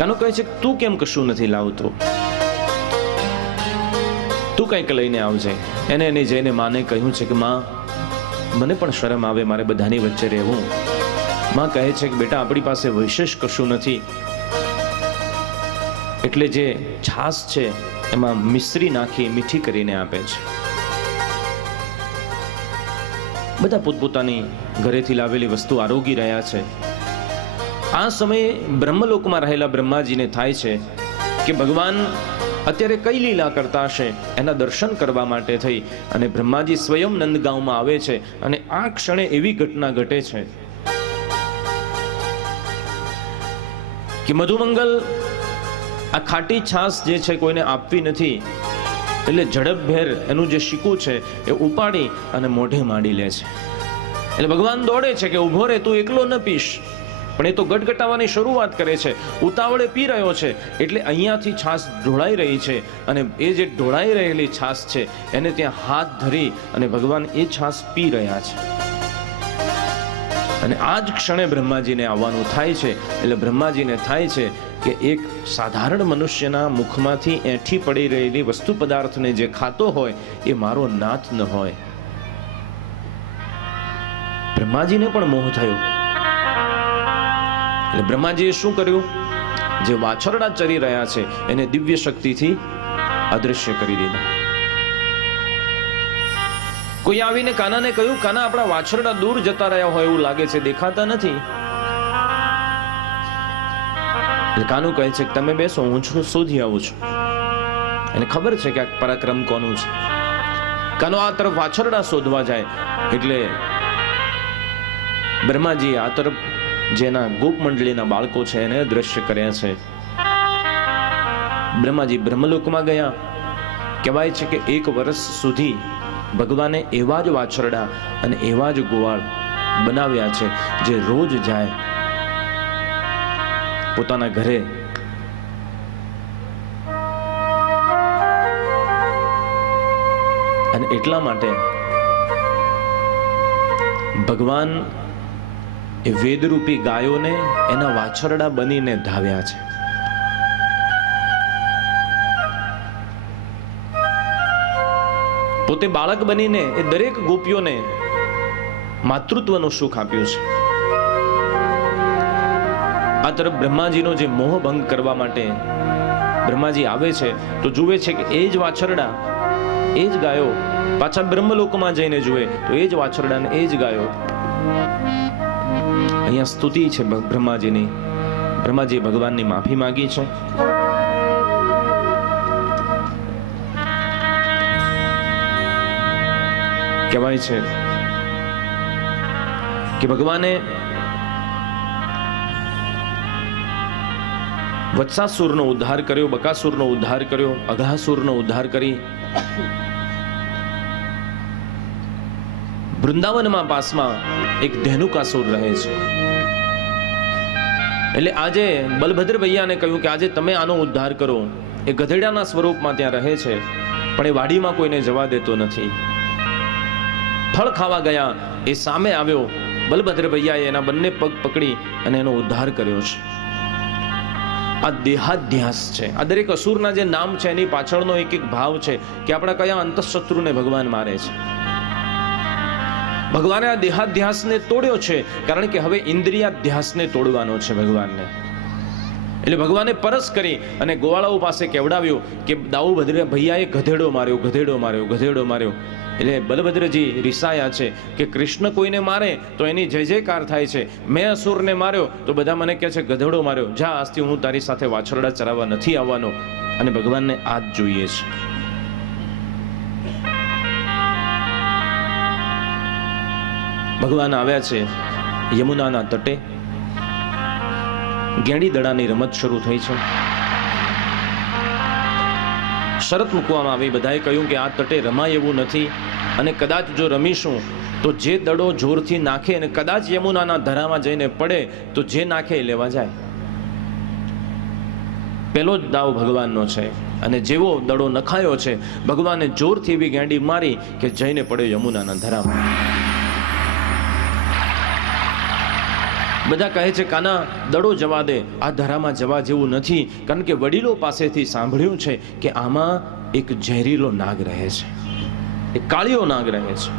કાનો કહે છે તું કેમ કશું નથી લાવતો, તું કંઈક લઈને આવજે. એને એની જઈને માને કહ્યું છે કે માં મને પણ શરમ આવે મારે બધાની વચ્ચે રહેવું. માં કહે છે કે બેટા આપણી પાસે વિશેષ કશું નથી, એટલે જે છાશ છે એમાં મિશ્રી નાખી મીઠી કરીને આપે છે. બધા પોતપોતાની ઘરેથી લાવેલી વસ્તુ આરોગી રહ્યા છે. આ સમયે બ્રહ્મલોકમાં રહેલા બ્રહ્માજીને થાય છે કે ભગવાન અત્યારે કઈ લીલા કરતા હશે એના દર્શન કરવા માટે થઈ અને બ્રહ્માજી સ્વયં નંદગાંવમાં આવે છે. અને આ ક્ષણે એવી ઘટના ઘટે છે કે મધુમંગલ આ ખાટી છાશ જે છે કોઈને આપવી નથી, એટલે ઝડપભેર એનું જે શીકું છે એ ઉપાડી અને મોઢે માંડી લે છે. એટલે ભગવાન દોડે છે કે ઉભો રે, તું એકલો ન પીશ. પણ એ તો ગટગટાવાની શરૂઆત કરે છે, ઉતાવળે પી રહ્યો છે. એટલે અહીંયાથી છાશ ઢોળાઈ રહી છે અને એ જે ઢોળાઈ રહેલી છાશ છે એને ત્યાં હાથ ધરી અને ભગવાન એ છાશ પી રહ્યા છે. અને આ જ ક્ષણે બ્રહ્માજીને આવવાનું થાય છે. એટલે બ્રહ્માજીને થાય છે કે એક સાધારણ મનુષ્યના મુખમાંથી એઠી પડી રહેલી વસ્તુ પદાર્થને જે ખાતો હોય એ મારો નાથ ન હોય. બ્રહ્માજીને પણ મોહ થયો. એટલે બ્રહ્માજીએ શું કર્યું, જે વાછરડા ચરી રહ્યા છે એને દિવ્ય શક્તિથી અદૃશ્ય કરી દીધા. કોઈ આવીને કાનાને કહ્યું, કાના આપણા વાછરડા દૂર જતા રહ્યા હોય એવું લાગે છે, દેખાતા નથી. કાનું કહે છે કે તમે બેસો, હું શોધી આવું છું. એને ખબર છે કે આ પરાક્રમ કોનું છે. કાનો આ તરફ વાછરડા શોધવા જાય એટલે બ્રહ્માજી આ તરફ જેના ગોપ મંડળીના બાળકો છે એને દ્રશ્ય કર્યા છે. બ્રહ્માજી બ્રહ્મલોકમાં ગયા. કહેવાય છે કે 1 વર્ષ સુધી ભગવાને એવા જ વાછરડા અને એવા જ ગોવાળ બનાવ્યા છે જે રોજ જાય પોતાના ઘરે અને એટલા માટે ભગવાન એ વેદરૂપી ગાયોને એના વાછરડા બનીને ધાવ્યા છે. પોતે બાળક બનીને એ દરેક ગોપીઓને માતૃત્વનું સુખ આપ્યું છે. આ તરફ બ્રહ્માજીનો જે મોહ ભંગ કરવા માટે બ્રહ્માજી આવે છે તો જુએ છે કે એ જ વાછરડા, એ જ ગાયો પાછા બ્રહ્મલોકમાં જઈને જુએ તો એ જ વાછરડા ને એ જ ગાયો. અહીંયા સ્તુતિ છે બ્રહ્માજીની. બ્રહ્માજીએ ભગવાનની માફી માંગી છે. કહેવાય છે કે ભગવાને વત્સાસુરનો ઉદ્ધાર કર્યો, બકાસુરનો ઉદ્ધાર કર્યો, અઘાસુરનો ઉદ્ધાર કરી વૃંદાવનમાં પાસમાં એક ધેનુકાસુર રહે છે. એટલે આજે બલભદ્ર ભૈયાને કહ્યું કે આજે તમે આનો ઉદ્ધાર કરો. એ ગધેડાના સ્વરૂપમાં ત્યાં રહે છે પણ એ વાડીમાં કોઈને જવા દેતો નથી. ફળ ખાવા ગયા, એ સામે આવ્યો. બલભદ્ર ભૈયાએ એના બંને પગ પકડી અને એનો ઉદ્ધાર કર્યો છે. આ દેહાધ્યાસ છે. આ દરેક અસુરના જે નામ છે એની પાછળનો એક એક ભાવ છે કે આપણા કયા અંતઃશત્રુને ભગવાન મારે છે. ભગવાને આ દેહાધ્યાસને તોડ્યો છે કારણ કે હવે ઇન્દ્રિયાધ્યાસને તોડવાનો છે ભગવાનને. એટલે ભગવાને પરસ કરી અને ગોવાળાઓ પાસે કેવડાવ્યું કે દાઉભદ્ર ભૈયાએ ગધેડો માર્યો, ગધેડો માર્યો, ગધેડો માર્યો. એટલે બલભદ્રજી રિસાયા છે કે કૃષ્ણ કોઈને મારે તો એની જય જયકાર થાય છે. મેં અસુરને માર્યો તો બધા મને કહે છે ગધેડો માર્યો. જા, આજથી હું તારી સાથે વાછરડા ચરાવવા નથી આવવાનો. અને ભગવાનને આ જ જોઈએ છે. ભગવાન આવ્યા છે યમુનાના તટે. ગેડી દડાની રમત શરૂ થઈ છે. શરત મૂકવામાં આવી. બધાએ કહ્યું કે આ તટે રમાય એવું નથી અને કદાચ જો રમીશું તો જે દડો જોરથી નાખે અને કદાચ યમુનાના ધરામાં જઈને પડે તો જે નાખે એ લેવા જાય. પહેલો જ દાવ ભગવાનનો છે અને જેવો દડો નખાયો છે ભગવાને જોરથી એવી ગેંડી મારી કે જઈને પડ્યો યમુનાના ધરામાં. બધા કહે છે કાના દડો જવા દે, આ ધરામાં જવા જેવું નથી, કારણ કે વડીલો પાસેથી સાંભળ્યું છે કે આમાં એક ઝેરીલો નાગ રહે છે, એક કાળિયો નાગ રહે છે.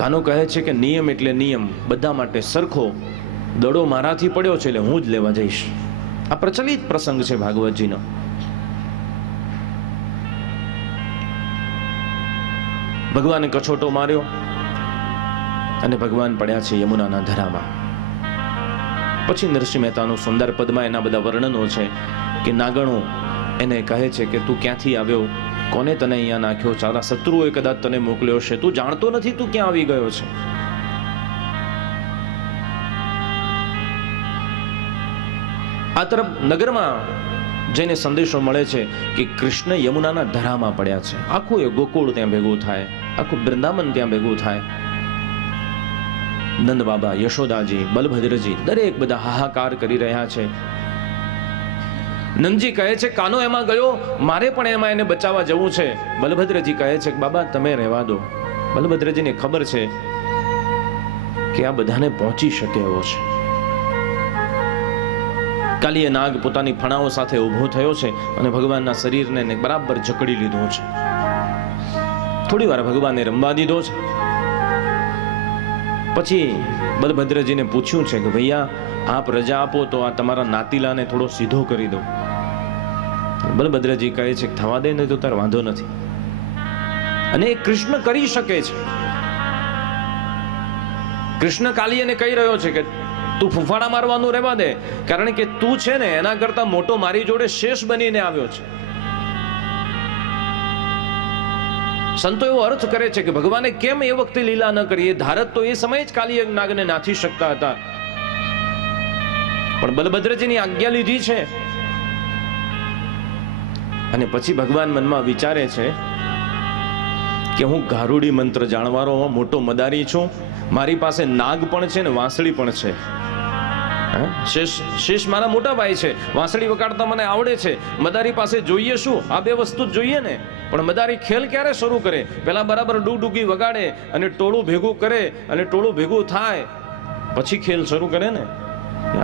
કાનો કહે છે કે નિયમ એટલે નિયમ, બધા માટે સરખો. દડો મારાથી પડ્યો છે એટલે હું જ લેવા જઈશ. આ પ્રચલિત પ્રસંગ છે ભાગવતજીનો. ભગવાને કછોટો માર્યો અને ભગવાન પડ્યા છે યમુનાના ધરામાં. પછી નરસિંહ મહેતાનું સુંદર પદમાં એના બધા વર્ણનો છે કે નાગણો એને કહે છે કે તું ક્યાંથી આવ્યો, કોને તને અહીંયા નાખ્યો, તારા શત્રુઓએ કદાચ તને મોકલ્યો છે, તું જાણતો નથી તું ક્યાં આવી ગયો છે. આ તરફ નગરમાં જઈને સંદેશો મળે છે કે કૃષ્ણ યમુનાના ધરામાં પડ્યા છે. આખું એ ગોકુળ ત્યાં ભેગું થાય, આખું વૃંદાવન ત્યાં ભેગું થાય. નંદ બાબા, યશોદાજી, બલભદ્રજી દરેક બધા હાહાકાર કરી રહ્યા છે. નંદજી કહે છે કાનો એમાં ગયો, મારે પણ એમાં એને બચાવવા જવું છે. બલભદ્રજી કહે છે કે બાબા તમે રહેવા દો. બલભદ્રજીને ખબર છે કે આ બધાને પહોંચી શકે એવો છે. કાલીય નાગ પોતાની ફણાઓ સાથે ઊભો થયો છે અને ભગવાનના શરીરને બરાબર જકડી લીધો છે. થોડી વાર ભગવાનને રમવા દીધો છે. પછી બલભદ્રજીને પૂછ્યું છે કે ભૈયા આપ રજા આપો તો આ તમારા નાતીલાને થોડો સીધો કરી દો. બલભદ્રજી કહે છે કે થવા દે ને તો તાર વાંધો નથી. અને એ કૃષ્ણ કરી શકે છે. કૃષ્ણ કાલીયને કહી રહ્યો છે કે તું ફૂફાડા મારવાનું રહેવા દે, કારણ કે તું છે ને એના કરતા મોટો મારી જોડે શેષ બનીને આવ્યો છે. સંતો એવો અર્થ કરે છે કે ભગવાને કેમ એ વખતે લીલા ન કરી. એ ધારત તો એ સમયે જ કાલીય નાગને નાથી શકતા હતા, પણ બલભદ્રજીની આજ્ઞા લીધી છે. અને પછી ભગવાન મનમાં વિચારે છે કે હું ગારુડી મંત્ર જાણવારો મોટો મદારી છું, મારી પાસે નાગ પણ છે ને વાંસળી પણ છે. શેષ મારા મોટા ભાઈ છે, વાંસળી વગાડતા મને આવડે છે. મદારી પાસે જોઈએ શું? આ બે વસ્તુ જ જોઈએ ને. પણ મદારી ખેલ ક્યારે શરૂ કરે? પેલા બરાબર ડૂગડૂગી વગાડે અને ટોળું ભેગું કરે અને ટોળું ભેગું થાય પછી ખેલ શરૂ કરે ને.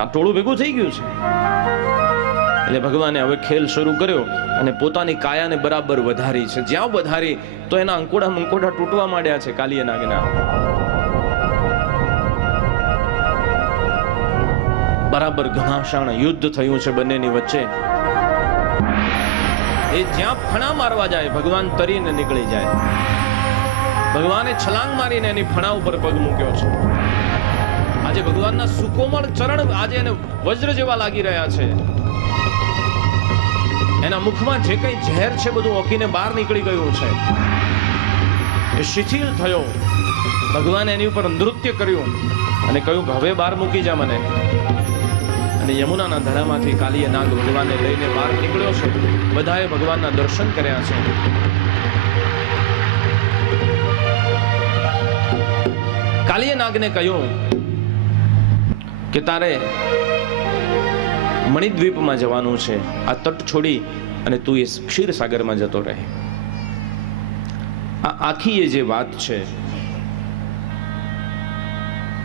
આ ટોળું ભેગું થઈ ગયું છે એટલે ભગવાને હવે ખેલ શરૂ કર્યો અને પોતાની કાયાને બરાબર વધારી છે. જ્યાં વધારી તો એના અંકોડા મંકોડા તૂટવા માંડ્યા છે કાલીય નાગના. બરાબર ઘમાસાણ યુદ્ધ થયું છે બંનેની વચ્ચે. એ જ્યાં ફણા મારવા જાય ભગવાન તરીને નીકળી જાય. ભગવાને છલાંગ મારીને એની ફણા ઉપર પગ મૂક્યો છે. આજે ભગવાનના સુકોમળ ચરણ આજે એને વજ્ર જેવા લાગી રહ્યા છે. એના મુખમાં જે કઈ ઝેર છે બધું ઓકીને બહાર નીકળી ગયું છે. એ શિથિલ થયો. ભગવાને એની ઉપર નૃત્ય કર્યું અને કહ્યું હવે બહાર મૂકી જા મને. અને યમુનાના ધરામાંથી કાલીય નાગ ભગવાનને લઈને બહાર નીકળ્યો છે. બધાએ ભગવાનના દર્શન કર્યા છે. કાલીય નાગને કહ્યું કે તારે મણિદ્વીપમાં જવાનું છે. આ તટ છોડી અને તું એ ક્ષીરસાગરમાં જતો રહે. આ આખી એ જે વાત છે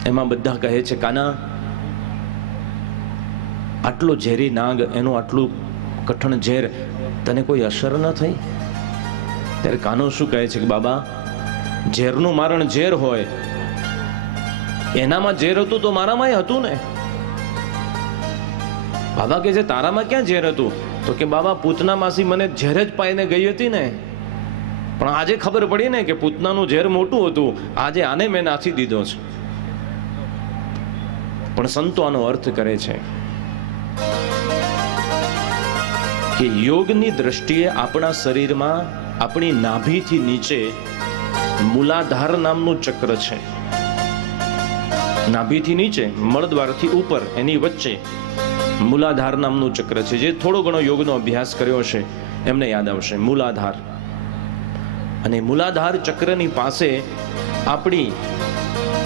એમાં બધા કહે છે કાના આટલો ઝેરી નાગ, એનું આટલું કઠણ ઝેર તને કોઈ અસર ન થઈ? ત્યારે કાનો શું કહે છે કે બાબા ઝેરનું મારણ ઝેર હોય, એનામાં ઝેર હતું તો મારામાંય હતું ને. બાબા કે છે તારામાં ક્યાં ઝેર હતું? તો કે બાબા પૂતના માસી મને ઝેર જ પાઈને ગઈ હતી ને, પણ આજે ખબર પડી ને કે પૂતનાનું ઝેર મોટું હતું, આજે આને મેં નાથી દીધો છે. પણ સંતો આનો અર્થ કરે છે કે યોગની દ્રષ્ટિએ આપણા શરીરમાં આપણી નાભીથી નીચે મૂલાધાર નામનું ચક્ર છે. નાભીથી નીચે મળદ્વારથી ઉપર એની વચ્ચે મૂલાધાર નામનું ચક્ર છે. જે થોડો ઘણો યોગનો અભ્યાસ કર્યો છે એમને યાદ આવશે મૂલાધાર. અને મૂલાધાર ચક્રની પાસે આપણી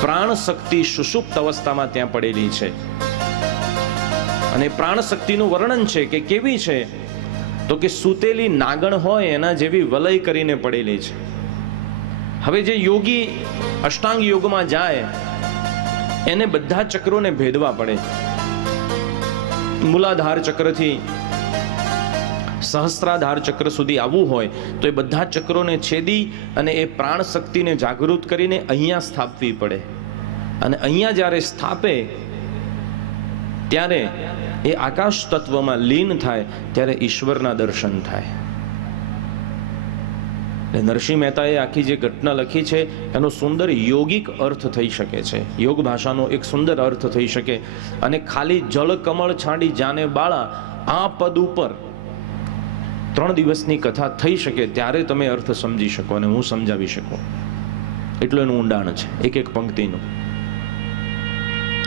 પ્રાણ શક્તિ સુષુપ્ત અવસ્થામાં ત્યાં પડેલી છે. અને પ્રાણ શક્તિનું વર્ણન છે કે કેવી છે? તો કે સૂતેલી નાગણ હોય એના જેવી વલય કરીને પડેલી છે. હવે જે યોગી અષ્ટાંગ યોગમાં જાય એને બધા ચક્રોને ભેદવા પડે. મૂલાધાર ચક્રથી સહસ્ત્રાધાર ચક્ર સુધી આવવું હોય તો એ બધા ચક્રોને છેદી અને એ પ્રાણ શક્તિને જાગૃત કરીને અહીંયા સ્થાપવી પડે. અને અહીંયા જ્યારે સ્થાપે ત્યારે એ આકાશ તત્વમાં લીન થાય ત્યારે ઈશ્વરના દર્શન થાય. નરસિંહ મહેતાએ આખી જે ઘટના લખી છે એનો સુંદર યોગિક અર્થ થઈ શકે છે, યોગ ભાષાનો એક સુંદર અર્થ થઈ શકે. અને ખાલી જળ કમળ છાંડી જાને બાળા આ પદ ઉપર 3 દિવસની કથા થઈ શકે ત્યારે તમે અર્થ સમજી શકો અને હું સમજાવી શકું. એટલું એનું ઊંડાણ છે એક એક પંક્તિનું.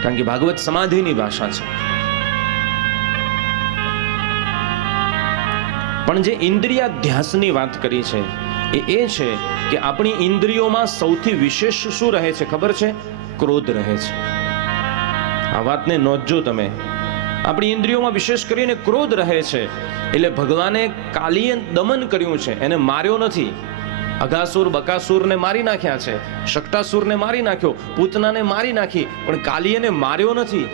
કારણ કે ભાગવત સમાધિની ભાષા છે. પણ જે ઇન્દ્રિયાધ્યાસની વાત કરી છે એ છે કે આપણી ઇન્દ્રિયોમાં સૌથી વિશેષ શું રહે છે ખબર છે? ક્રોધ રહે છે. આ વાતને નોંધજો તમે. આપણી ઇન્દ્રિયોમાં વિશેષ કરીને ક્રોધ રહે છે. એટલે ભગવાને કાલીએ દમન કર્યું છે, એને માર્યો નથી. અઘાસુર બકાસુરને મારી નાખ્યા છે, શક્ટાસુરને મારી નાખ્યો, પૂતનાને મારી નાખી, પણ કાલીએ માર્યો નથી,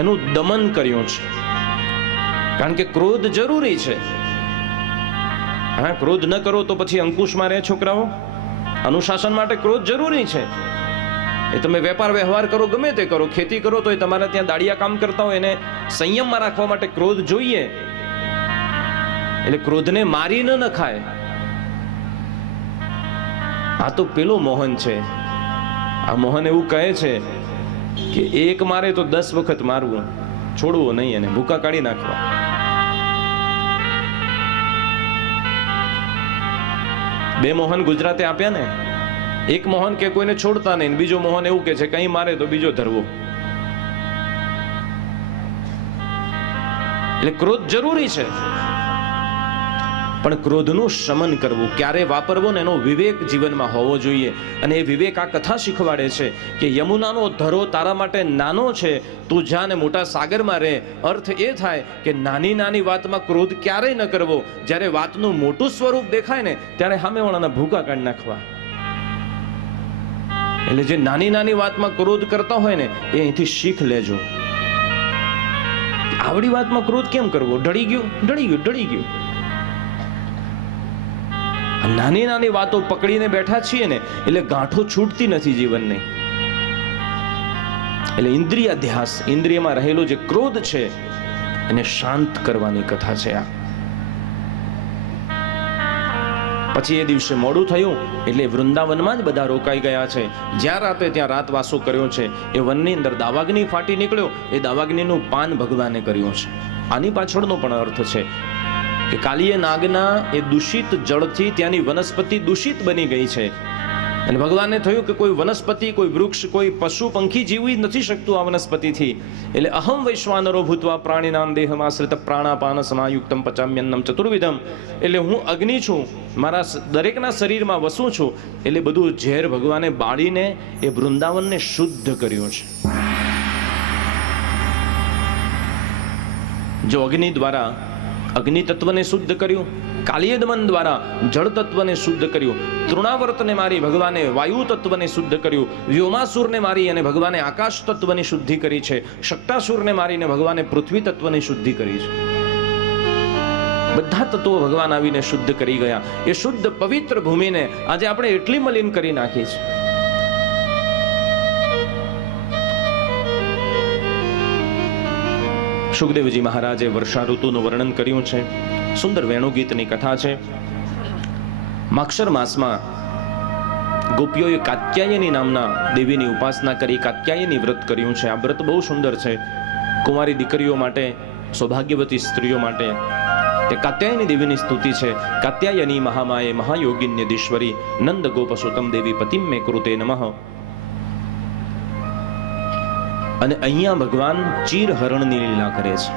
એનું દમન કર્યું છે. કારણ કે ક્રોધ જરૂરી છે. હા, ક્રોધ ન કરો તો પછી અંકુશમાં રહે છોકરાઓ. અનુશાસન માટે ક્રોધ જરૂરી છે. એ તમે વેપાર વ્યવહાર કરો, ગમે તે કરો, ખેતી કરો, તો એ તમારે ત્યાં દાડિયા કામ કરતા હોય એને સંયમમાં રાખવા માટે ક્રોધ જોઈએ. એટલે ક્રોધને મારી ન નખાય. આ તો પેલો મોહન છે. આ મોહન એવું કહે છે કે એક મારે તો 10 વખત મારવું, છોડવો નહીં, એને ભૂકા કાઢી નાખવા. બે મોહન ગુજરાતે આપ્યા ને. એક મોહન કે કોઈને છોડતા નહીં, બીજો મોહન એવું કે છે કઈ મારે તો બીજો ધરવો. એટલે ક્રોધ જરૂરી છે, પણ ક્રોધનું શમન કરવું, ક્યારે વાપરવો ને એનો વિવેક જીવનમાં હોવો જોઈએ. અને એ વિવેક આ કથા શીખવાડે છે કે યમુનાનો ધરો તારા માટે નાનો છે, તું જા ને મોટા સાગરમાં રહે. અર્થ એ થાય કે નાની નાની વાતમાં ક્રોધ ક્યારેય ન કરવો. જ્યારે વાતનું મોટું સ્વરૂપ દેખાય ને ત્યારે સામેવાળાના ભૂકા કાઢી નાખવા. એટલે જે નાની નાની વાતમાં ક્રોધ કરતા હોય ને એ અહીંથી શીખ લેજો. આવડી વાતમાં ક્રોધ કેમ કરવો? ઢળી ગયું, ઢળી ગયું, ઢળી ગયું. નાની નાની વાતો પકડીને બેઠા છીએ ને એટલે ગાંઠો છૂટતી નથી જીવનને. એટલે ઇન્દ્રિયાધ્યાસ, ઇન્દ્રિયમાં રહેલો જે ક્રોધ છે એને શાંત કરવાની કથા છે આ. પછી એ દિવસે મોડું થયું એટલે વૃંદાવનમાં જ બધા રોકાઈ ગયા છે. જ્યાં રાતે ત્યાં રાતવાસો કર્યો છે. એ વનની અંદર દાવાગ્નિ ફાટી નીકળ્યો. એ દાવાગ્નિનું પાન ભગવાને કર્યું છે. આની પાછળનો પણ અર્થ છે કે કાલીય નાગના એ દૂષિત જળથી ત્યાંની વનસ્પતિ દૂષિત બની ગઈ છે. અને ભગવાનને થયું કે કોઈ વનસ્પતિ, કોઈ વૃક્ષ, કોઈ પશુ પંખી જીવી નથી શકતું આ વનસ્પતિથી. એટલે અહમ વૈશ્વાનરો ભૂતવા પ્રાણીનામ દેહમાશ્રિત પ્રાણાપાન સમાયુક્તમ પચામ્યન્નમ ચતુર્વિધમ. એટલે હું અગ્નિ છું, મારા દરેકના શરીરમાં વસું છું. એટલે બધું ઝેર ભગવાને બાળીને એ વૃંદાવનને શુદ્ધ કર્યું છે. જો અગ્નિ દ્વારા અગ્નિ તત્વને શુદ્ધ કર્યું, કાલીય દમન દ્વારા જળ તત્વને શુદ્ધ કર્યું, તૃણાવર્તને મારી ભગવાને વાયુ તત્વને શુદ્ધ કર્યું, વ્યોમાસુરને મારી અને ભગવાને આકાશ તત્વની શુદ્ધિ કરી છે, શક્ટાસુરને મારીને ભગવાને પૃથ્વી તત્વની શુદ્ધિ કરી છે. બધા તત્વો ભગવાન આવીને શુદ્ધ કરી ગયા. એ શુદ્ધ પવિત્ર ભૂમિને આજે આપણે એટલી મલિન કરી નાખી છે. સુખદેવજી મહારાજે વર્ષા ઋતુનું વર્ણન કર્યું છે. સુંદર વેણુગીતની કથા છે. માક્ષર માસમાં ગોપીઓએ કાત્યાયની નામના દેવીની ઉપાસના કરી, કાત્યાયની વ્રત કર્યું છે. આ વ્રત બહુ સુંદર છે. કુંવારી દીકરીઓ માટે, સૌભાગ્યવતી સ્ત્રીઓ માટે તે કાત્યાયની દેવીની સ્તુતિ છે. કાત્યાયની મહામાયે મહાયોગિન્યદીશ્વરી નંદ ગોપસુતમ દેવી પતિમ મે કૃતે નમઃ. અને અહીંયા ભગવાન ચીરહરણની લીલા કરે છે.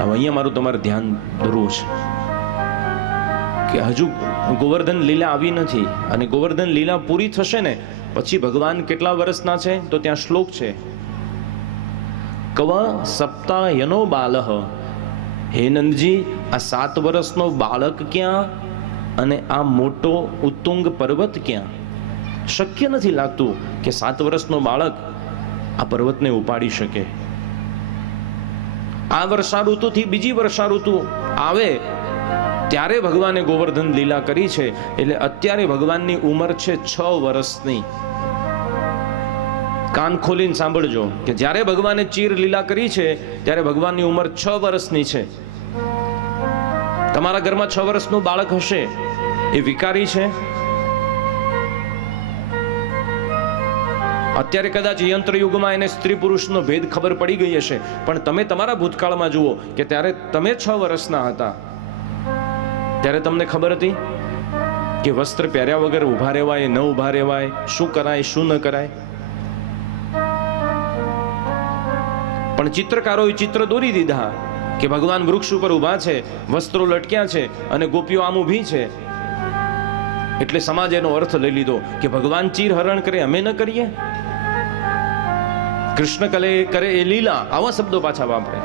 હવે અહીંયા મારું તમારે ધ્યાન દોરવું છે કે હજુ ગોવર્ધન લીલા આવી નથી. અને ગોવર્ધન લીલા પૂરી થશે ને પછી ભગવાન કેટલા વર્ષના છે તો ત્યાં શ્લોક છે, કવ સપ્તાયનો બાલહ. હે નંદજી, આ 7 વર્ષનો બાળક ક્યાં અને આ મોટો ઉત્તુંગ પર્વત ક્યાં? શક્ય નથી લાગતું કે 7 વર્ષનો બાળક આ પર્વતને ઉપાડી શકે. આ વર્ષા ઋતુથી બીજી વર્ષા ઋતુ આવે ત્યારે ભગવાને ગોવર્ધન લીલા કરી છે. એટલે અત્યારે ભગવાનની ઉંમર છે 6 વર્ષની. કાન ખોલીને સાંભળજો કે જ્યારે ભગવાને ચીર લીલા કરી છે ત્યારે ભગવાનની ઉંમર 6 વર્ષની છે. તમારા ઘરમાં 6 વર્ષનું બાળક હશે, એ વિકારી છે? અત્યારે કદાચ યંત્ર યુગમાં એને સ્ત્રી પુરુષનો ભેદ ખબર પડી ગઈ હશે, પણ તમે તમારા ભૂતકાળમાં જુઓ કે ત્યારે તમે 6 વર્ષના હતા ત્યારે તમને ખબર હતી કે વસ્ત્ર પહેર્યા વગર ઊભા રહેવાય, ન ઊભા રહેવાય, શું કરાય શું ન કરાય? પણ ચિત્રકારોએ ચિત્ર દોરી દીધા કે ભગવાન વૃક્ષ ઉપર ઊભા છે, વસ્ત્રો લટક્યા છે અને ગોપીઓ આમ ઊભી છે. એટલે સમાજ એનો અર્થ લઈ લીધો કે ભગવાન ચીર હરણ કરે, અમે ન કરીએ. કૃષ્ણ કરે એ લીલા, આવા શબ્દો પાછા વાપરે.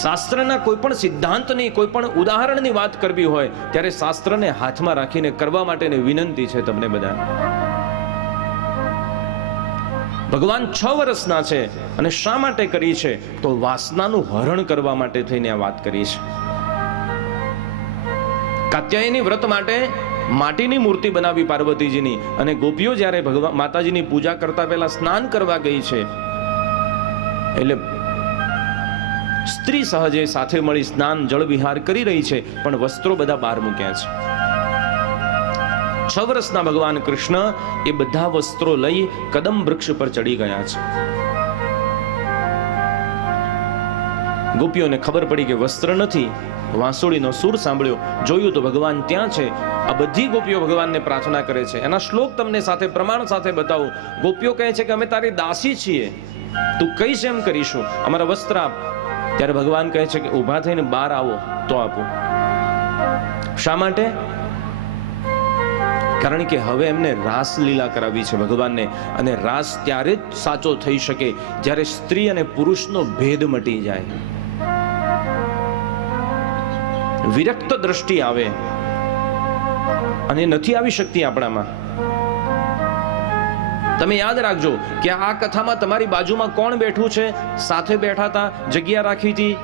શાસ્ત્રના કોઈ પણ સિદ્ધાંતની, કોઈ પણ ઉદાહરણની વાત કરવી હોય ત્યારે શાસ્ત્રને હાથમાં રાખીને કરવા માટેની વિનંતી છે તમને બધા. ભગવાન 6 વર્ષના છે અને શા માટે કરી છે? તો વાસનાનું હરણ કરવા માટે થઈને આ વાત કરી છે. કાત્યાયની વ્રત માટે માટીની મૂર્તિ બનાવી પાર્વતીજીની, અને ગોપીઓ જ્યારે ભગવાન માતાજીની પૂજા કરતા પહેલા સ્નાન કરવા ગઈ છે એટલે સ્ત્રી સહજે સાથે મળી સ્નાન જળ વિહાર કરી રહી છે, પણ વસ્ત્રો બધા બહાર મૂક્યા છે. 6 વર્ષના ભગવાન કૃષ્ણ એ બધા વસ્ત્રો લઈ કદમ વૃક્ષ પર ચડી ગયા છે. ગોપીઓને ખબર પડી કે વસ્ત્ર નથી. વાંસુળીનો સૂર સાંભળ્યો, જોયું તો ભગવાન ત્યાં છે. આ બધી ગોપીઓ ભગવાનને પ્રાર્થના કરે છે. એના શ્લોક તમને સાથે પ્રમાણ સાથે બતાવું. ગોપીઓ કહે છે કે અમે તારી દાસી છીએ, તું કઈશ એમ કરીશું, અમારા વસ્ત્ર આપ. ત્યારે ભગવાન કહે છે કે ઊભા થઈને બહાર આવો તો આપો. શા માટે? કારણ કે હવે એમને રાસ લીલા કરાવી છે ભગવાનને, અને રાસ ત્યારે જ સાચો થઈ શકે જ્યારે સ્ત્રી અને પુરુષનો ભેદ મટી જાય, વિરક્ત દ્રષ્ટિ આવે, અને નથી આવી શકતી આપણામાં. તમે યાદ રાખજો કે આ કથામાં તમારી બાજુમાં કોણ બેઠું છે? સાથે બેઠા હતા, જગ્યા રાખી હતી.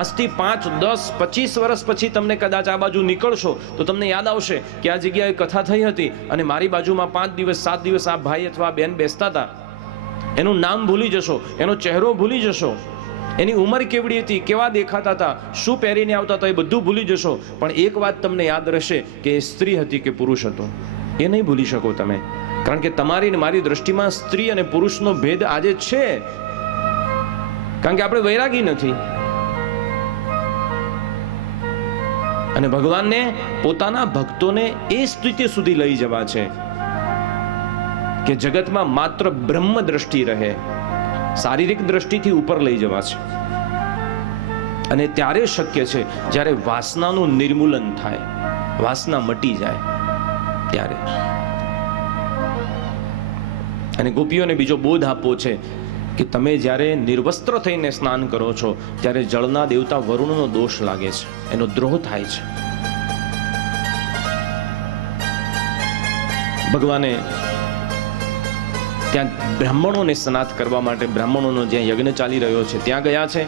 આજથી 5, 10, 25 વર્ષ પછી તમને કદાચ આ બાજુ નીકળશો તો તમને યાદ આવશે કે આ જગ્યાએ કથા થઈ હતી અને મારી બાજુમાં 5 દિવસ 7 દિવસ આ ભાઈ અથવા બેન બેસતા હતા. એનું નામ ભૂલી જશો, એનો ચહેરો ભૂલી જશો, એની ઉંમર કેવડી હતી, કેવા દેખાતા હતા, શું પહેરીને આવતા હતા, એ બધું ભૂલી જશો. પણ એક વાત તમને યાદ રહેશે કે એ સ્ત્રી હતી કે પુરુષ હતો, એ નહીં ભૂલી શકો તમે. કારણ કે તમારી ને મારી દ્રષ્ટિમાં સ્ત્રી અને પુરુષનો ભેદ આજે છે, કારણ કે આપણે વૈરાગી નથી. અને ભગવાનને પોતાના ભક્તોને એ સ્થિતિ સુધી લઈ જવા છે કે જગતમાં માત્ર બ્રહ્મ દ્રષ્ટિ રહે, શારીરિક દ્રષ્ટિથી ઉપર લઈ જવા છે. અને ત્યારે શક્ય છે જ્યારે વાસનાનું નિર્મૂલન થાય, વાસના મટી જાય ત્યારે. અને ગોપીઓને બીજો બોધ આપવો છે કે તમે જ્યારે નિર્વસ્ત્ર થઈને સ્નાન કરો છો ત્યારે જળના દેવતા વરુણનો દોષ લાગે છે, એનો દ્રોહ થાય છે. ભગવાને ત્યાં બ્રાહ્મણોને સ્નાત કરવા માટે, બ્રાહ્મણોનો જ્યાં યજ્ઞ ચાલી રહ્યો છે ત્યાં ગયા છે.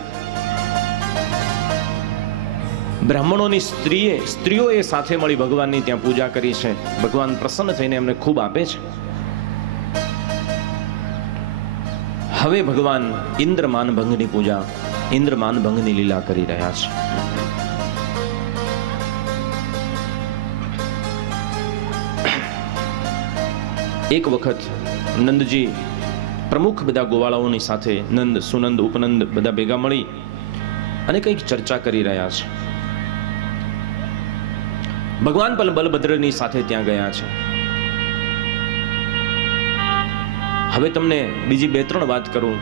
બ્રાહ્મણોની સ્ત્રીઓએ સાથે મળી ભગવાનની ત્યાં પૂજા કરી છે. ભગવાન પ્રસન્ન થઈને એમને ખૂબ આપે છે. હવે ભગવાન ઇન્દ્રમાન ભંગની પૂજા, ઇન્દ્રમાન ભંગની લીલા કરી રહ્યા છે. એક વખત નંદજી પ્રમુખ બધા ગોવાળાઓની સાથે, નંદ, સુનંદ, ઉપનંદ બધા ભેગા મળી અને કંઈક ચર્ચા કરી રહ્યા છે. ભગવાન બલભદ્રની સાથે ત્યાં ગયા છે. હવે તમને બીજી 2-3 વાત કરું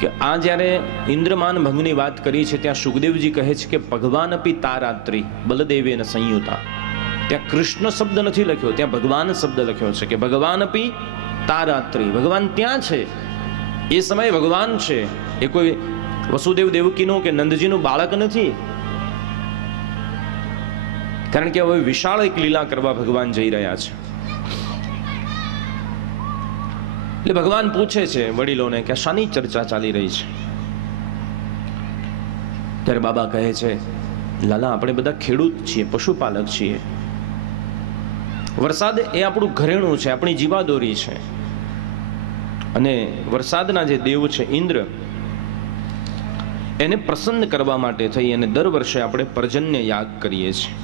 કે આ જ્યારે ઇન્દ્રમાન ભંગની વાત કરી છે ત્યાં સુખદેવજી કહે છે કે ભગવાન અપી તારાત્રી બલદેવેન સંયુતા. ત્યાં કૃષ્ણ શબ્દ નથી લખ્યો, ત્યાં ભગવાન શબ્દ લખ્યો છે કે ભગવાન અપી તારાત્રી. ભગવાન ત્યાં છે, એ સમયે ભગવાન છે. એ કોઈ વસુદેવ દેવકીનું કે નંદજીનું બાળક નથી. કારણ કે હવે વિશાળ એક લીલા કરવા ભગવાન જઈ રહ્યા છે. એટલે ભગવાન પૂછે છે વડીલોને કે શાની ચર્ચા ચાલી રહી છે? ત્યારે બાબા કહે છે, લાલા આપણે બધા ખેડૂત છીએ, પશુપાલક છીએ. વરસાદ એ આપણું ઘરેણું છે, આપણી જીવાદોરી છે. અને વરસાદના જે દેવ છે ઇન્દ્ર, એને પ્રસન્ન કરવા માટે થઈ અને દર વર્ષે આપણે પર્જન્ય યાગ કરીએ છીએ.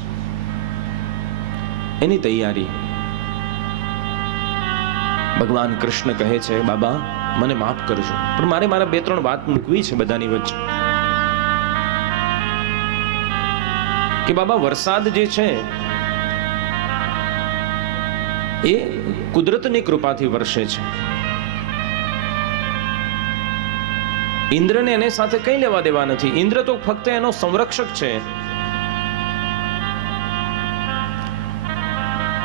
એની તૈયારી. ભગવાન કૃષ્ણ કહે છે, બાબા મને માફ કરજો, પણ મારે મારા 2-3 વાત મૂકવી છે બધાની વચ્ચે. કે બાબા વરસાદ જે છે એ કુદરતની કૃપાથી વરસે છે. ઇન્દ્રને એની સાથે કંઈ લેવા દેવા નથી. ઇન્દ્ર તો ફક્ત એનો સંરક્ષક છે.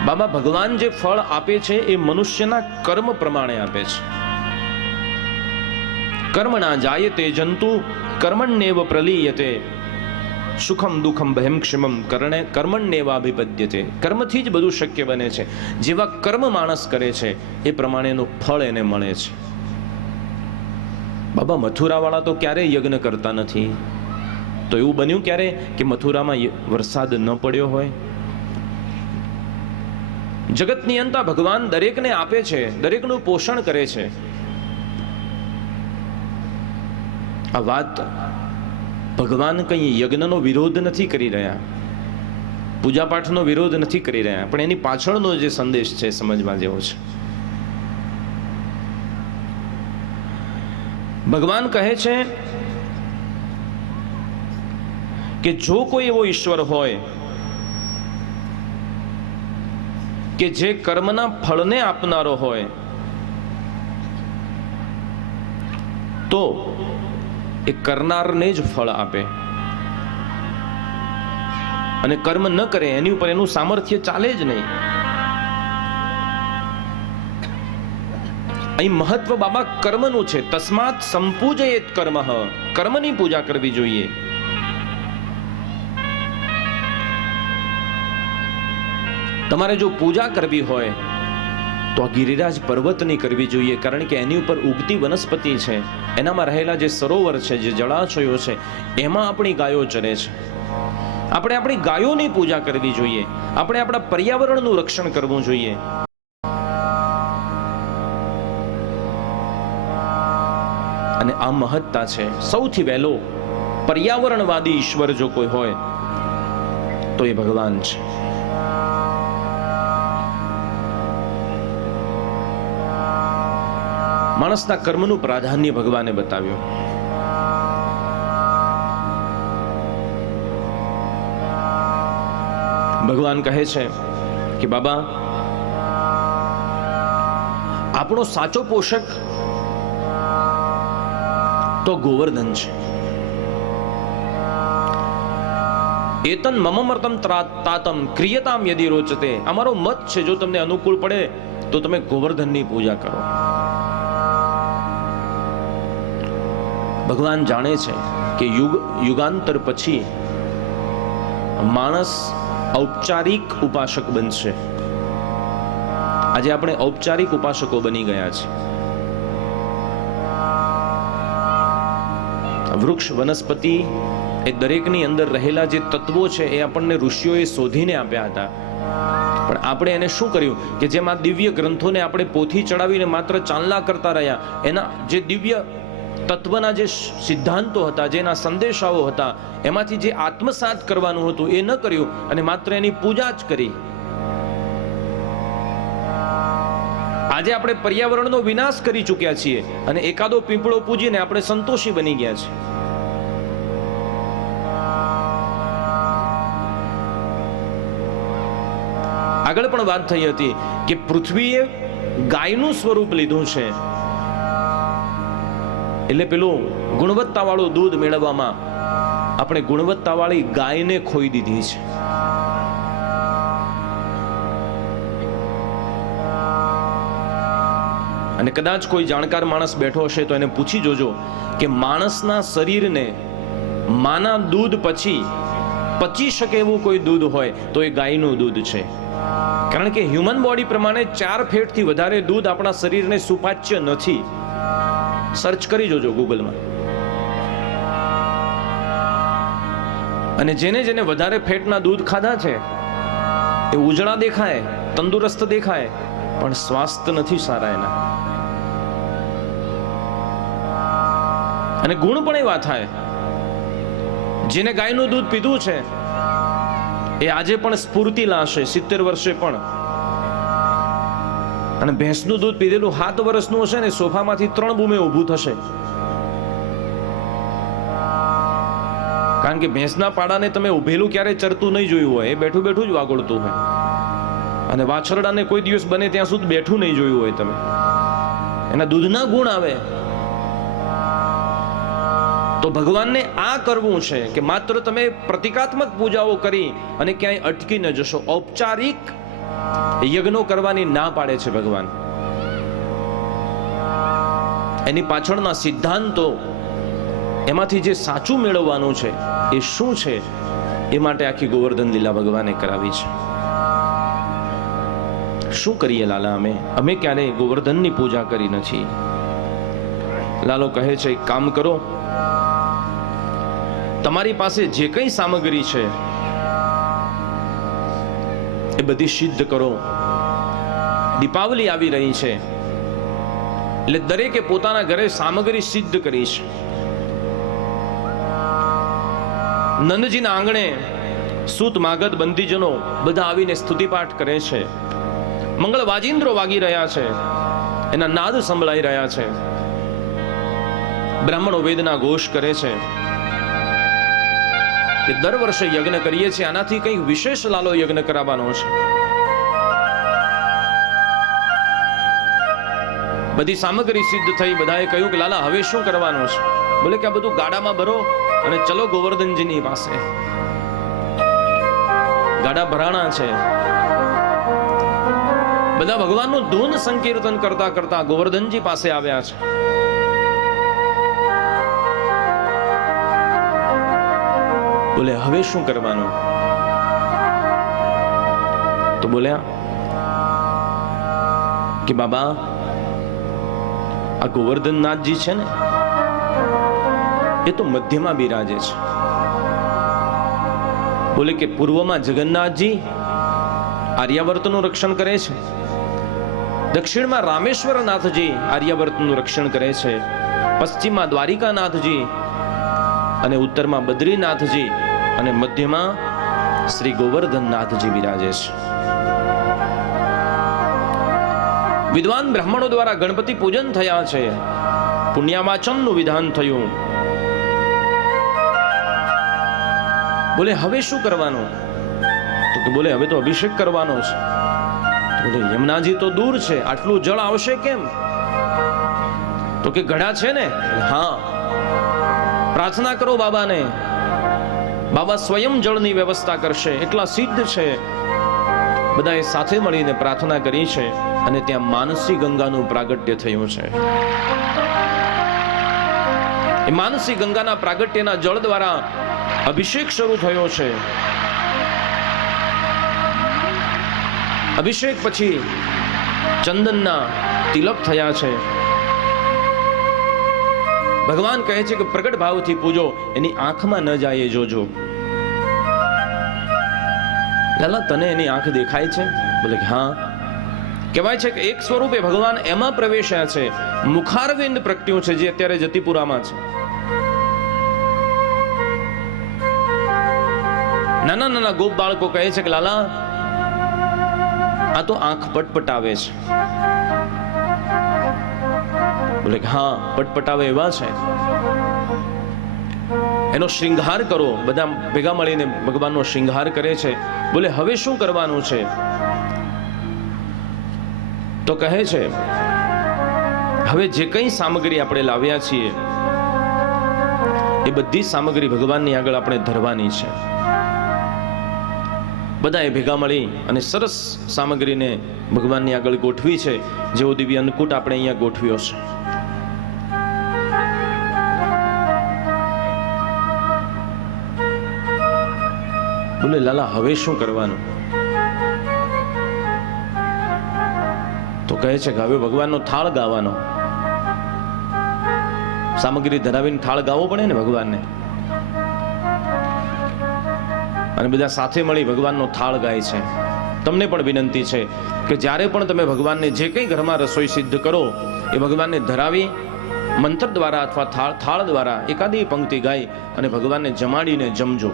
બાબા ભગવાન જે ફળ આપે છે એ મનુષ્યના કર્મ પ્રમાણે આપે છે. કર્મણા જાયતે જંતુ કર્મણ્યેવ પ્રલીયતે સુખમ દુઃખમ ભયમ ક્ષમમ કર્મણ્યેવાભિપદ્યતે. કર્મથી જ બધું શક્ય બને છે. જેવા કર્મ માણસ કરે છે એ પ્રમાણેનું ફળ એને મળે છે. બાબા મથુરાવાળા તો ક્યારેય યજ્ઞ કરતા નથી, તો એવું બન્યું ક્યારે કે મથુરામાં વરસાદ ન પડ્યો હોય? જગતની અંતા ભગવાન દરેકને આપે છે, દરેકનું પોષણ કરે છે. આ વાત ભગવાન કંઈ યજ્ઞનો વિરોધ નથી કરી રહ્યા, પૂજાપાઠનો વિરોધ નથી કરી રહ્યા, પણ એની પાછળનો જે સંદેશ છે સમજવા જેવો છે. ભગવાન કહે છે કે જો કોઈ એવો ઈશ્વર હોય કે જે કર્મના ફળને આપનારો હોય તો એ કરનારને જ ફળ આપે, અને કર્મ ન કરે એની ઉપર એનું સામર્થ્ય ચાલે જ નહીં. અહીં મહત્વ બાબા કર્મનું છે. તસ્માત સંપૂજયેત કર્મઃ. કર્મની પૂજા કરવી જોઈએ. તમારે જો પૂજા કરવી હોય તો આ ગિરિરાજ પર્વતની કરવી જોઈએ, કારણ કે એની ઉપર ઉગતી વનસ્પતિ છે, એનામાં રહેલા જે સરોવર છે, જે જળાશયો છે, એમાં આપણી ગાયો ચરે છે. આપણે આપણી ગાયોની પૂજા કરવી જોઈએ. આપણે આપણા પર્યાવરણનું રક્ષણ કરવું જોઈએ. અને આ મહત્તા છે. સૌથી વહેલો પર્યાવરણવાદી ઈશ્વર જો કોઈ હોય તો એ ભગવાન છે. માણસના કર્મનું પ્રાધાન્ય ભગવાને બતાવ્યું. ભગવાન કહે છે કે બાબા આપણો સાચો પોષક તો ગોવર્ધન છે. એતન મમમર્તમ તાતમ ક્રિયતામ યદિ રોચતે. અમારો મત છે, જો તમને અનુકૂળ પડે તો તમે ગોવર્ધનની પૂજા કરો. ભગવાન જાણે છે કે યુગાંતર પછી માણસ ઔપચારિક ઉપાસક બનશે. આજે આપણે ઔપચારિક ઉપાસકો બની ગયા છે. વૃક્ષ વનસ્પતિ એ દરેકની અંદર રહેલા જે તત્વો છે એ આપણને ઋષિઓએ શોધીને આપ્યા હતા, પણ આપણે એને શું કર્યું કે જેમ આ દિવ્ય ગ્રંથોને આપણે પોથી ચડાવીને માત્ર ચાંદલા કરતા રહ્યા, એના જે દિવ્ય તત્વના જે સિદ્ધાંતો હતા, જેના સંદેશાઓ હતા, એમાંથી જે આત્મસાત કરવાનું હતું એ ન કર્યું અને માત્ર એની પૂજા જ કરી. આજે આપણે પર્યાવરણનો વિનાશ કરી ચૂક્યા છીએ અને એકાદો પીપળો પૂજીને આપણે સંતોષી બની ગયા છે. આગળ પણ વાત થઈ હતી કે પૃથ્વીએ ગાયનું સ્વરૂપ લીધું છે, એટલે પેલું ગુણવત્તાવાળું દૂધ મેળવવામાં આપણે ગુણવત્તાવાળી ગાયને ખોઈ દીધી છે. અને કદાચ કોઈ જાણકાર માણસ બેઠો હશે તો એને પૂછી જોજો કે માણસના શરીરને માના દૂધ પછી પચી શકે એવું કોઈ દૂધ હોય તો એ ગાયનું દૂધ છે. કારણ કે હ્યુમન બોડી પ્રમાણે 4 ફેટથી વધારે દૂધ આપણા શરીરને સુપાચ્ય નથી. સર્ચ કરી જોજો ગૂગલમાં. અને જેને જેને વધારે ફેટના દૂધ ખાધા છે એ ઉજળા દેખાય, તંદુરસ્ત દેખાય, પણ સ્વાસ્થ્ય નથી સારા એના. અને ગુણ પણ એવા થાય. જેને ગાયનું દૂધ પીધું છે એ આજે પણ સ્ફૂર્તિ લાશે 70 વર્ષે પણ. અને ભેંસનું દૂધ પીધેલું 7 વર્ષનું હશે ને સોફામાંથી 3 બૂમે ઊભું થશે. કારણ કે ભેંસના પાડાને તમે ઉભેલું ક્યારે ચરતું નહીં જોયું હોય, એ બેઠું બેઠું જ વાગોળતું હોય. અને વાછરડાને કોઈ દિવસ બને ત્યાં સુધી બેઠું નહીં જોયું હોય તમે. એના દૂધના ગુણ આવે. તો ભગવાનને આ કરવું છે કે માત્ર તમે પ્રતિકાત્મક પૂજાઓ કરી અને ક્યાંય અટકી ન જશો. ઔપચારિક યજ્ઞો કરવાની ના પાડે છે ભગવાન. એની પાછળના સિદ્ધાંતો, એમાંથી જે સાચું મેળવવાનું છે એ શું છે, એ માટે આખી ગોવર્ધન લીલા ભગવાને કરાવી છે. શું કરીએ લાલા? અમે ક્યારેય ગોવર્ધનની પૂજા કરી નથી. લાલો કહે છે, એક કામ કરો, તમારી પાસે જે કંઈ સામગ્રી છે એ બધી સિદ્ધ કરો. દીપાવલી આવી રહી છે એટલે દરેકે પોતાના ઘરે સામગ્રી સિદ્ધ કરી છે. નંદજીના આંગણે સૂત માગધ બંદીજનો બધા આવીને સ્તુતિપાઠ કરે છે. મંગળ વાજિંદ્રો વાગી રહ્યા છે, એના નાદ સંભળાઈ રહ્યા છે. બ્રાહ્મણો વેદના ઘોષ કરે છે કે દર વર્ષે યજ્ઞ કરીએ છીએ, આનાથી કંઈક વિશેષ લાલો યજ્ઞ કરાવવાનો છે. બધી સામગ્રી સિદ્ધ થઈ. બધાએ કહ્યું કે લાલા હવે શું કરવાનું છે? બોલે કે આ બધું ગાડામાં ભરો અને ચલો ગોવર્ધનજીની પાસે. ગાડા ભરાણા છે. બધા ભગવાનનું ધૂન સંકીર્તન કરતા કરતા ગોવર્ધનજી પાસે આવ્યા છે. બોલે હવે શું કરવાનું? તો બોલ્યા કે બાબા, આ ગોવર્ધનનાથજી છે ને એ તો મધ્યમાં બિરાજે છે. બોલે કે પૂર્વમાં જગન્નાથજી આર્યાવર્તનું રક્ષણ કરે છે, દક્ષિણમાં રામેશ્વરનાથજી આર્યાવર્તનું રક્ષણ કરે છે, પશ્ચિમમાં દ્વારિકાનાથજી અને ઉત્તરમાં બદ્રીનાથજી અને મધ્યમાં શ્રી ગોવર્ધનનાથજી બિરાજે છે. વિદ્વાન બ્રાહ્મણો દ્વારા ગણપતિ પૂજન થયા છે. પુણ્યવાચનનું વિધાન થયું. બોલે હવે શું કરવાનું? તો બોલે હવે તો અભિષેક કરવાનો છે. બોલે યમુનાજી તો દૂર છે, આટલું જળ આવશે કેમ? તો કે ઘડા છે ને? હા, પ્રાર્થના કરો બાબાને, બાબા સ્વયં જળની વ્યવસ્થા કરશે, એટલા સિદ્ધ છે. બધાએ સાથે મળીને પ્રાર્થના કરી છે અને ત્યાં માનસી ગંગાનું પ્રાગટ્ય થયું છે. એ માનસી ગંગાના પ્રાગટ્યના જળ દ્વારા અભિષેક શરૂ થયો છે. અભિષેક પછી ચંદનના તિલક થયા છે. ભગવાન કહે છે કે પ્રગટ ભાવથી પૂજો, એની આંખમાં ન જાય એ જોજો. લાલા તને એની આંખ દેખાય છે? બોલે કે હા. કહેવાય છે કે એક સ્વરૂપે ભગવાન એમાં પ્રવેશ્યા છે. મુખારવિંદ પ્રગટ્યું છે જે અત્યારે જતીપુરામાં છે. નાના નાના ગોપ બાળકો કહે છે કે લાલા આ તો આંખ પટપટાવે છે. બોલે કે હા, પટપટાવે એવા છે. એનો શ્રૃંગાર કરો. બધા ભેગા મળીને ભગવાનનો શ્રૃંગાર કરે છે. બોલે હવે શું કરવાનું છે? તો કહે છે હવે જે કંઈ સામગ્રી આપણે લાવ્યા છીએ એ બધી સામગ્રી ભગવાનની આગળ આપણે ધરવાની છે. બધાએ ભેગા મળી અને સરસ સામગ્રીને ભગવાનની આગળ ગોઠવી છે, જેવો દિવ્ય અન્નકૂટ આપણે અહીંયા ગોઠવ્યો છે. બોલે લાલા હવે શું કરવાનું? તો કહે છે કે હવે ભગવાનનો થાળ ગાવાનો. સામગ્રી ધરાવીને થાળ ગાવો પડે ને ભગવાનને. અને બધા સાથે મળી ભગવાનનો થાળ ગાય છે. તમને પણ વિનંતી છે કે જ્યારે પણ તમે ભગવાનને જે કંઈ ઘરમાં રસોઈ સિદ્ધ કરો એ ભગવાનને ધરાવી મંત્ર દ્વારા અથવા થાળ દ્વારા એકાદી પંક્તિ ગાઈ અને ભગવાનને જમાડીને જમજો.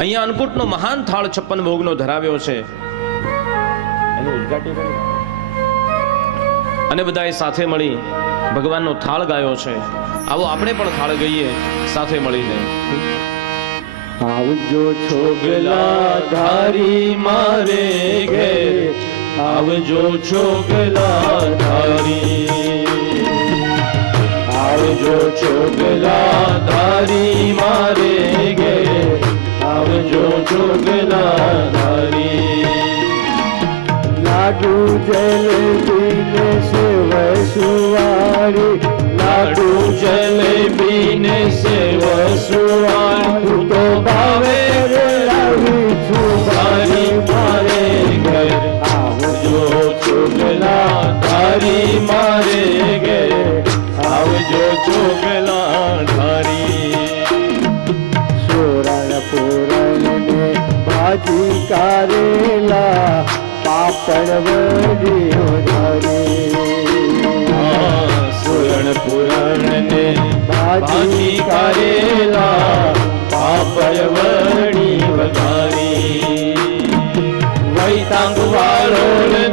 અહીંયા અન્નકૂટનો મહાન થાળ 56 ભોગનો ધરાવ્યો છે, એનું ઉદ્ઘાટન કર્યું અને બધાએ સાથે મળી ભગવાનનો થાળ ગાયો છે. આવો આપણે પણ થાળ ગઈએ સાથે મળીને. આવજો છોગલા ધારી મારે ઘેર, આવજો છોગલા ધારી, આવજો છોગલા ધારી મારે ઘેર, આવજો છોગલા ધારી. લાડુ જલેબી ને સેવ સુવાળી, લાડુ જલેબી ને સેવ સુવાળી, તો ભાવે રે લાવી છું મારી મારે ઘેર, આવજો છોગલા ધારી મારે ઘેર, આવજો છોગલા ધારી. સોરણ પૂરણ ને ભાજી કારેલા, પાપડ વડીઓ ધારી. સોરણ પૂરણ ને ભાજી કારેલા, પાપડ વડી વધારી. વૈતાંગ વાલો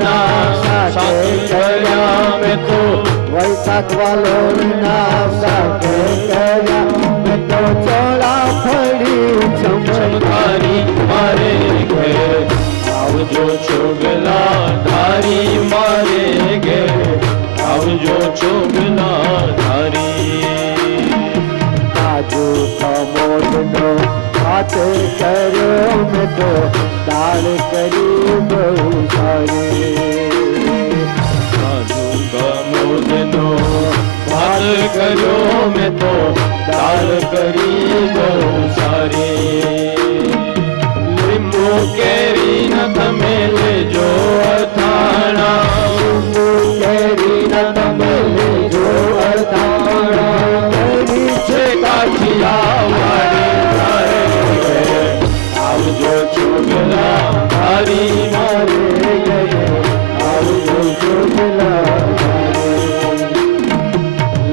ના સાથે કર્યા મેં તો, વૈશાખ વાલો ના સાથે કર્યા મેં તો, ચોળા ફળી ચમકારી મારે ઘેર, આવજો છોગલા ધારી મારે ઘેર, આવજો છોગલા ધારી. કાજુ કમોદનો હાથ કર્યો મેં તો, દાળ કરી બહુ સારી. કાજુ કમોદનો હાથ કર્યો મેં તો, દાળ કરી બહુ સારી. લીંબુ કેરી ન તમે લેજો અથાણા, લીંબુ કેરી ન તમે લેજો અથાણા, કેરી છે કાઠિયા વાળી, આવજો છોગલા ધારી મારે ઘેર, આવજો છોગલા ધારી.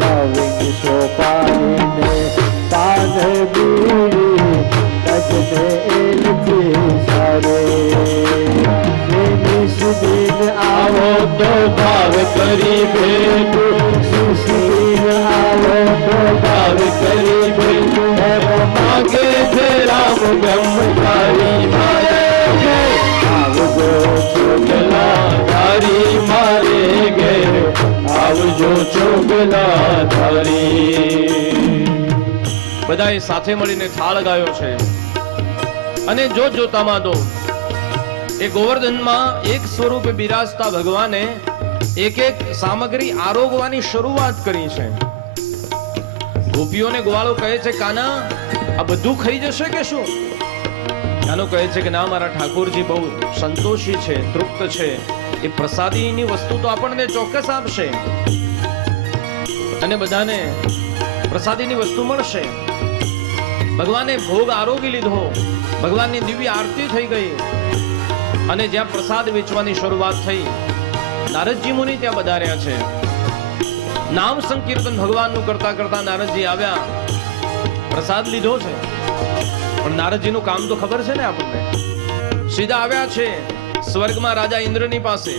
લવિંગ સોપારીને પાન બીડી, તજને એલથી સારે, એની સુધીને આવો તો ભાવ કરી ભેટું, સુધીને આવો તો ભાવ કરી ભેટું, એમ માગે છે રામ બ્રહ્મચારી મારે ઘેર, આવજો છોગલા ધારી મારે ઘેર, આવજો છોગલા ધારી. બધાએ સાથે મળીને થાળ ગાયો છે. અને જોતામાં તો એ ગોવર્ધનમાં એક સ્વરૂપે બિરાજતા ભગવાને એક એક સામગ્રી આરોગવાની શરૂઆત કરી છે. ગોપીઓને ગ્વાલો કહે છે, કાના આ બધું ખાઈ જશે કે શું? કાનો કહે છે કે ના, મારા ઠાકોરજી બહુ સંતોષી છે, તૃપ્ત છે, એ પ્રસાદીની વસ્તુ તો આપણને ચોક્કસ આપશે અને બધાને પ્રસાદીની વસ્તુ મળશે. ભગવાને ભોગ આરોગી લીધો, ભગવાનની દિવ્ય આરતી થઈ ગઈ અને જ્યાં પ્રસાદ વેચવાની શરૂઆત થઈ, નારદજી મુનિ ત્યાં વધાર્યા છે. નામ સંકીર્તન ભગવાનનું કરતા કરતા નારદજી આવ્યા, પ્રસાદ લીધો છે, પણ નારદજીનું કામ તો ખબર છે ને આપણને. સીધા આવ્યા છે સ્વર્ગમાં રાજા ઇન્દ્રની પાસે.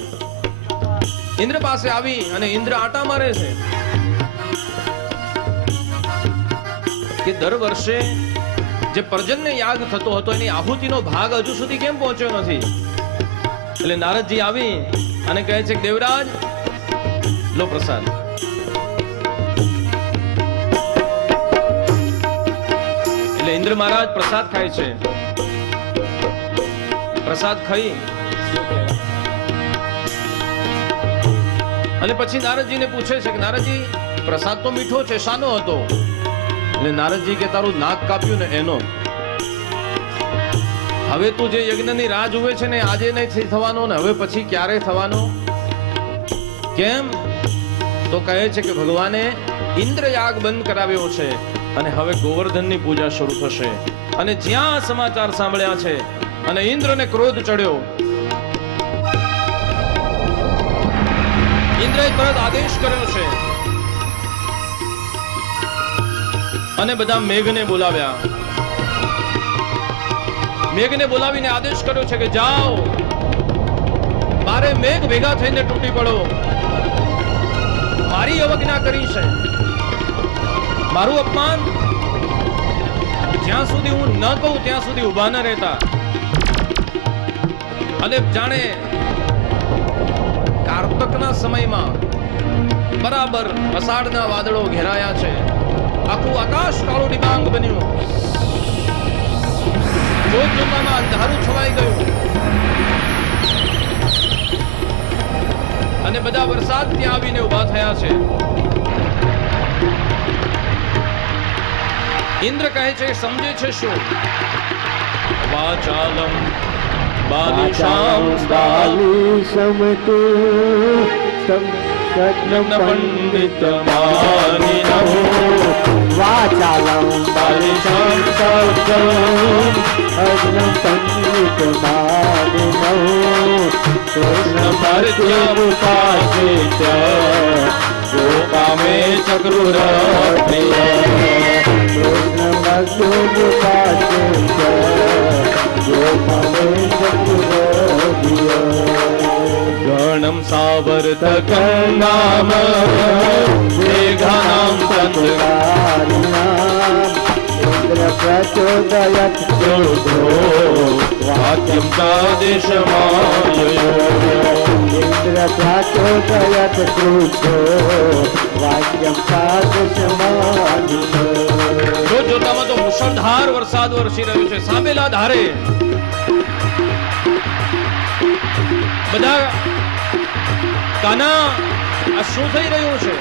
ઇન્દ્ર પાસે આવી અને ઇન્દ્ર આટા મારે છે કે દર વર્ષે જે પર્જન્ય યાગ થતો હતો એની આહુતિનો ભાગ હજુ સુધી કેમ પહોંચ્યો નથી? એટલે નારદજી આવી અને કહે છે કે દેવરાજ લો પ્રસાદ. એટલે ઇન્દ્ર મહારાજ પ્રસાદ ખાય છે. પ્રસાદ ખાઈ અને પછી નારદજીને પૂછે છે કે નારદજી પ્રસાદ તો મીઠો છે, શાનો હતો? એટલે નારદજી કે તારું નાક કાપ્યું ને એનો. હવે તું જે યજ્ઞની રાહ જુએ છે ને આજે નહીં થવાનો ને હવે પછી ક્યારે થવાનો? કેમ? તો કહે છે કે ભગવાને ઇન્દ્રયાગ બંધ કરાવ્યો છે અને હવે ગોવર્ધનની પૂજા શરૂ થશે. અને જ્યાં સમાચાર સાંભળ્યા છે અને ઇન્દ્રને ક્રોધ ચડ્યો, ઇન્દ્રએ તરત આદેશ કર્યો છે અને બધા મેઘને બોલાવ્યા. મેઘને બોલાવીને આદેશ કર્યો છે કે જાઓ, મારે મેઘ ભેગા થઈને તૂટી પડો. મારી અવજ્ઞા કરી છે, મારું અપમાન, જ્યાં સુધી હું ન કહું ત્યાં સુધી ઉભા ન રહેતા. અને જાણે કારતકના સમયમાં બરાબર અષાઢના વાદળો ઘેરાયા છે, આખું આકાશ કાળું ડિબાંગ બન્યું, જોતજોતામાં અંધારું છવાઈ ગયું અને બધા વરસાદ ત્યાં આવીને ઉભા થયા છે. ઇન્દ્ર કહે છે, સમજે છે શું? વાચાલમ બાલિશામ બાલિશમતુ પંડિત માનિનો વાચાલમ બાલિશમ અગ્ન પંડિત માનિનો કૃષ્ણ મર્ત્યુપાસિત જો કામે ચક્રુરપ્રિય કૃષ્ણ મર્ત્યુપાસિત જો કામે ચક્રુરપ્રિય ગણમ સાવર્તકં નામ મેઘાનામ તંત્રકારિણામ ઇન્દ્ર પ્રચોદયત ક્રોધો વાક્યમ તાદેશમાયયો ઇન્દ્ર પ્રચોદયત ક્રોધો વાક્યમ તાદેશમાયયો. જોતામાં તો મુશળધાર વરસાદ વરસી રહ્યો છે, સામેલા ધારે. બધા કાના, આ શું થઈ રહ્યું છે?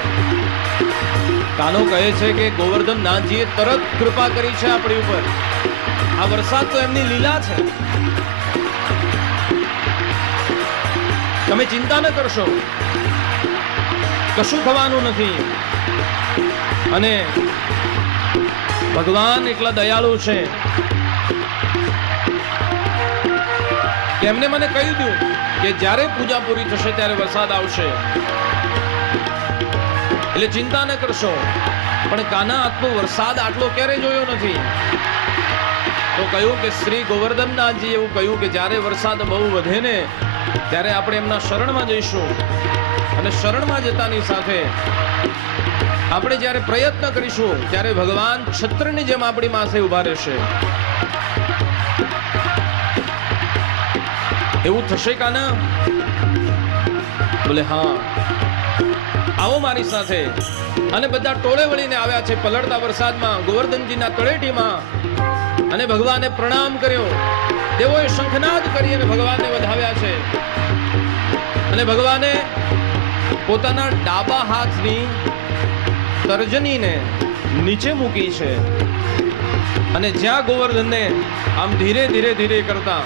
કાનો કહે છે કે ગોવર્ધન નાથજીએ તરત કૃપા કરી છે આપણી ઉપર. આ વરસાદ તો એમની લીલા છે, તમે ચિંતા ન કરશો, કશું થવાનું નથી. અને ભગવાન એટલા દયાળુ છે કે એમને મને કહી દઉં કે જ્યારે પૂજા પૂરી થશે ત્યારે વરસાદ આવશે, એટલે ચિંતા ન કરશો. પણ કાના આટલો વરસાદ આટલો ક્યારે જોયો નથી. તો કહ્યું કે શ્રી ગોવર્ધનનાથજી એવું કહ્યું કે જ્યારે વરસાદ બહુ વધે ને ત્યારે આપણે એમના શરણમાં જઈશું, અને શરણમાં જતાની સાથે આપણે જ્યારે પ્રયત્ન કરીશું ત્યારે ભગવાન છત્રની જેમ આપણી માથે ઉભા રહેશે. એવું થશે કાના? બોલે હા, આવો મારી સાથે. અને બધા ટોળે વળીને આવ્યા છે પલળતા વરસાદમાં ગોવર્ધનજીના તળેટીમાં, અને ભગવાને પ્રણામ કર્યો. દેવોએ શંખનાદ કરી અને ભગવાનને વધાવ્યા છે. અને ભગવાને પોતાના ડાબા હાથની તર્જનીને નીચે મૂકી છે, અને જ્યાં ગોવર્ધનને આમ ધીરે ધીરે ધીરે કરતા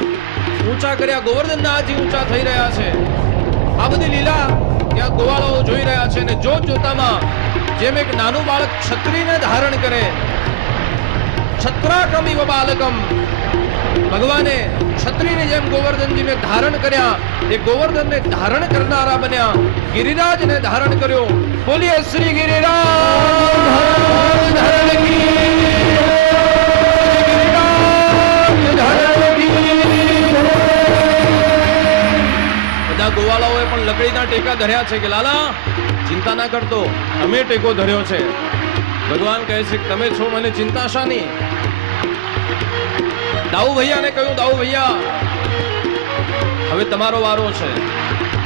ઊંચા કર્યા, ગોવર્ધનનાથજી ઊંચા થઈ રહ્યા છે. આ બધી લીલા ત્યાં ગોવાળાઓ જોઈ રહ્યા છે. અને જોત જોતામાં જેમ એક નાનું બાળક છત્રીને ધારણ કરે, છત્રાકમ ઇવ બાલકમ, ભગવાને છત્રીની જેમ ગોવર્ધનજીને ધારણ કર્યા. એ ગોવર્ધનને ધારણ કરનારા બન્યા, ગિરિરાજને ધારણ કર્યો. બોલીએ શ્રી ગિરિરાજ ધરણ કી, બધા ગોવાળાઓએ પણ લકડીના ટેકા ધર્યા છે કે લાલા ચિંતા ના કરતો, અમે ટેકો ધર્યો છે. ભગવાન કહે છે કે તમે છો, મને ચિંતા શાની? દાઉ ભૈયાને કહ્યું, દાઉ ભૈયા હવે તમારો વારો છે.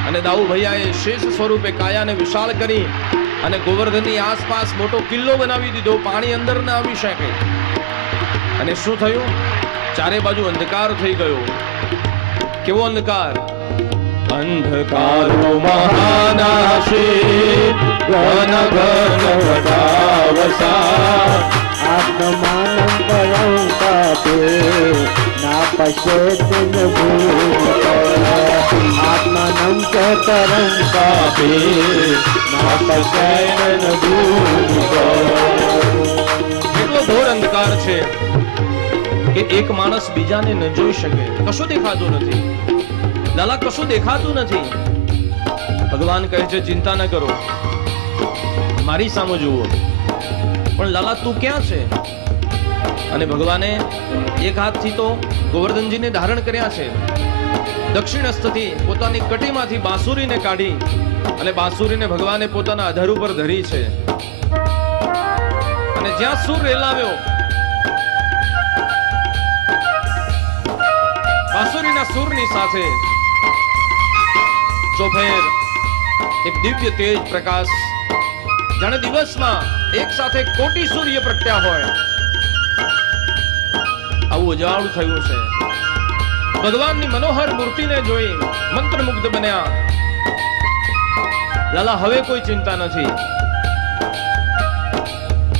અને દાઉ ભૈયાએ શેષ સ્વરૂપે કાયાને વિશાળ કરી અને ગોવર્ધનની આસપાસ મોટો કિલ્લો બનાવી દીધો, પાણી અંદર ન આવી શકે. અને શું થયું? ચારે બાજુ અંધકાર થઈ ગયો. કેવો અંધકાર? અંધકારો મહાનાશી ઘન ઘન વટાવસા આત્માનં પરં તાપે ના पश्येतिन भूमिका आत्मानं च परं पापे न पश्येतिन भूमिका। એટલો ઘોર અંધકાર છે કે એક માણસ બીજાને ન જોઈ શકે, કશું દેખાતું નથી, લાલા કશું દેખાતું નથી. ભગવાન કહે છે ચિંતા ન કરો, મારી સામે જુઓ. પણ લાલા તું ક્યાં છે? અને ભગવાને એક હાથથી તો ગોવર્ધનજીને ધારણ કર્યા છે, દક્ષિણ હસ્તથી પોતાની કટીમાંથી બાંસુરીને કાઢી અને બાંસુરીને ભગવાને પોતાના અધર ઉપર ધરી છે. અને જ્યાં સુર રેલાવ્યો, બાંસુરીના સુરની સાથે ચોફેર એક દિવ્ય તેજ પ્રકાશ, જાણે દિવસમાં એક સાથે કોટી સૂર્ય પ્રગટ્યા હોય આવું ઉજાળું થયું છે. ભગવાનની મનોહર મૂર્તિને જોઈ મંત્રમુગ્ધ બન્યા. લાલા હવે કોઈ ચિંતા નથી.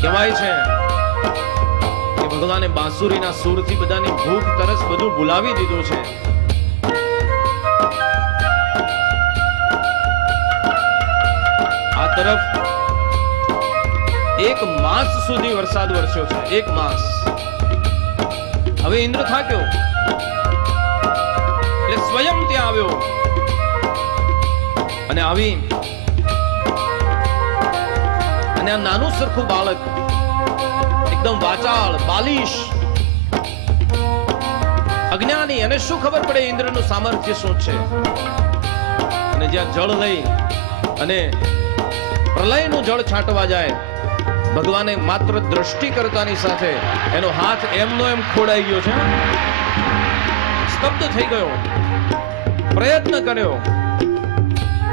કહેવાય છે કે ભગવાને બાંસુરીના સૂરથી બધાની ભૂખ તરસ બધું ભૂલાવી દીધું છે. આ તરફ એક માસ સુધી વરસાદ વરસ્યો છે, એક માસ. હવે ઇન્દ્ર થાક્યો એટલે સ્વયં ત્યાં આવ્યો અને આવી અને આ નાનું સરખું બાળક એકદમ વાચાળ બાલિશ અજ્ઞાની, અને શું ખબર પડે ઇન્દ્રનું સામર્થ્ય શું છે. અને જ્યાં જળ લઈ અને પ્રલયનું જળ છાંટવા જાય, ભગવાને માત્ર દ્રષ્ટિ કરતાની સાથે એનો હાથ એમનો એમ ખોડાઈ ગયો છે, સ્તબ્ધ થઈ ગયો. પ્રયત્ન કર્યો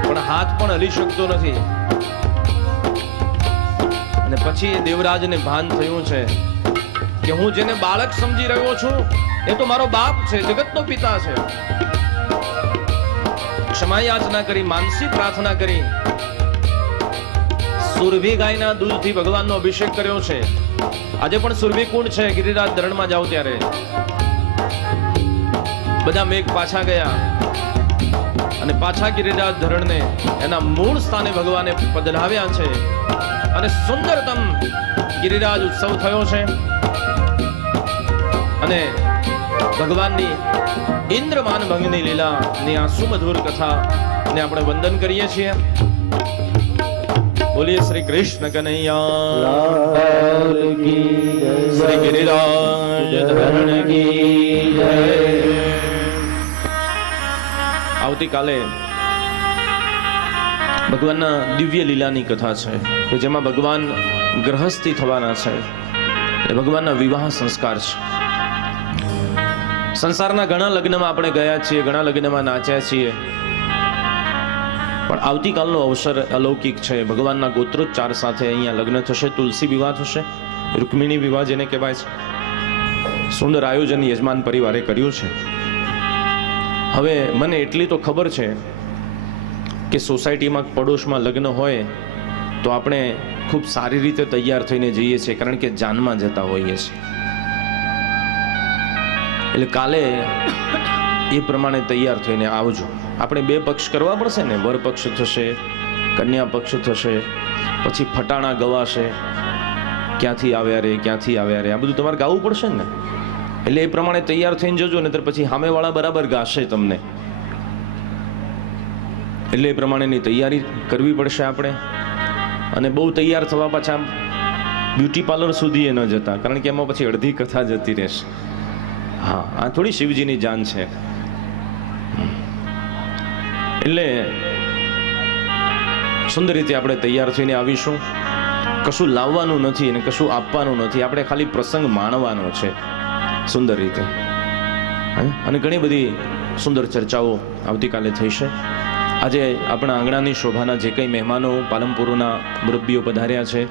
પણ હાથ પણ હલી શકતો નથી. અને પછી એ દેવરાજને ભાન થયું છે કે હું જેને બાળક સમજી રહ્યો છું એ તો મારો બાપ છે, જગતનો પિતા છે. ક્ષમા યાચના કરી, માનસી પ્રાર્થના કરી, સુરભી ગાયના દૂધથી ભગવાનનો અભિષેક કર્યો છે. આજે પણ સુરભી કુંડ છે, ગિરિરાજ ધરણમાં જાવ ત્યારે બધા મેઘ પાછા ગયા અને પાછા ગિરિરાજ ધરણને એના મૂળ સ્થાને ભગવાને પધરાવ્યા છે. અને સુંદરતમ ગિરિરાજ ઉત્સવ થયો છે. અને ભગવાનની ઇન્દ્રમાન ભંગની લીલાની આ સુમધુર કથા ને આપણે વંદન કરીએ છીએ. બોલીએ શ્રી કૃષ્ણ કનૈયા શ્રી ગિરિરાજ ધરણ કી જય. આવતીકાલે ભગવાનના દિવ્ય લીલાની કથા છે કે જેમાં ભગવાન ગ્રહસ્થી થવાના છે. એ ભગવાનના વિવાહ સંસ્કાર છે. સંસારના ઘણા લગ્નમાં આપણે ગયા છીએ, ઘણા લગ્નમાં નાચ્યા છીએ, પણ આવતીકાલનો અવસર અલૌકિક છે. ભગવાનના ગોત્રોચ્ચાર સાથે અહીંયા લગ્ન થશે, તુલસી વિવાહ થશે, રૂકમિણી વિવાહ જેને કહેવાય છે. સુંદર આયોજન યજમાન પરિવારે કર્યું છે. હવે મને એટલી તો ખબર છે કે સોસાયટીમાં પડોશમાં લગ્ન હોય તો આપણે ખૂબ સારી રીતે તૈયાર થઈને જઈએ છીએ, કારણ કે જાનમાં જતા હોઈએ છીએ. એટલે કાલે એ પ્રમાણે તૈયાર થઈને આવજો. આપણે બે પક્ષ કરવા પડશે ને, વર પક્ષ થશે, કન્યા પક્ષ થશે, પછી ફટાણા ગવાશે, ક્યાંથી આવ્યા રે ક્યાંથી આવ્યા રે, આ બધું તમારે ગાવું પડશે ને. એટલે એ પ્રમાણે તૈયાર થઈને જજો, ને પછી સામેવાળા બરાબર ગાશે તમને. એટલે એ પ્રમાણેની તૈયારી કરવી પડશે આપણે. અને બહુ તૈયાર થવા પાછા બ્યુટી પાર્લર સુધી એ ન જતા, કારણ કે એમાં પછી અડધી કથા જતી રહેશે. હા, આ થોડી શિવજીની જાન છે. એટલે સુંદર રીતે આપણે તૈયાર થઈને આવીશું. કશું લાવવાનું નથી અને કશું આપવાનું નથી, આપણે ખાલી પ્રસંગ માણવાનો છે સુંદર રીતે. અને ઘણી બધી સુંદર ચર્ચાઓ આવતીકાલે થશે. આજે આપણા આંગણાની શોભાના જે કંઈ મહેમાનો, પાલનપુરના મુરબ્બીઓ પધાર્યા છે,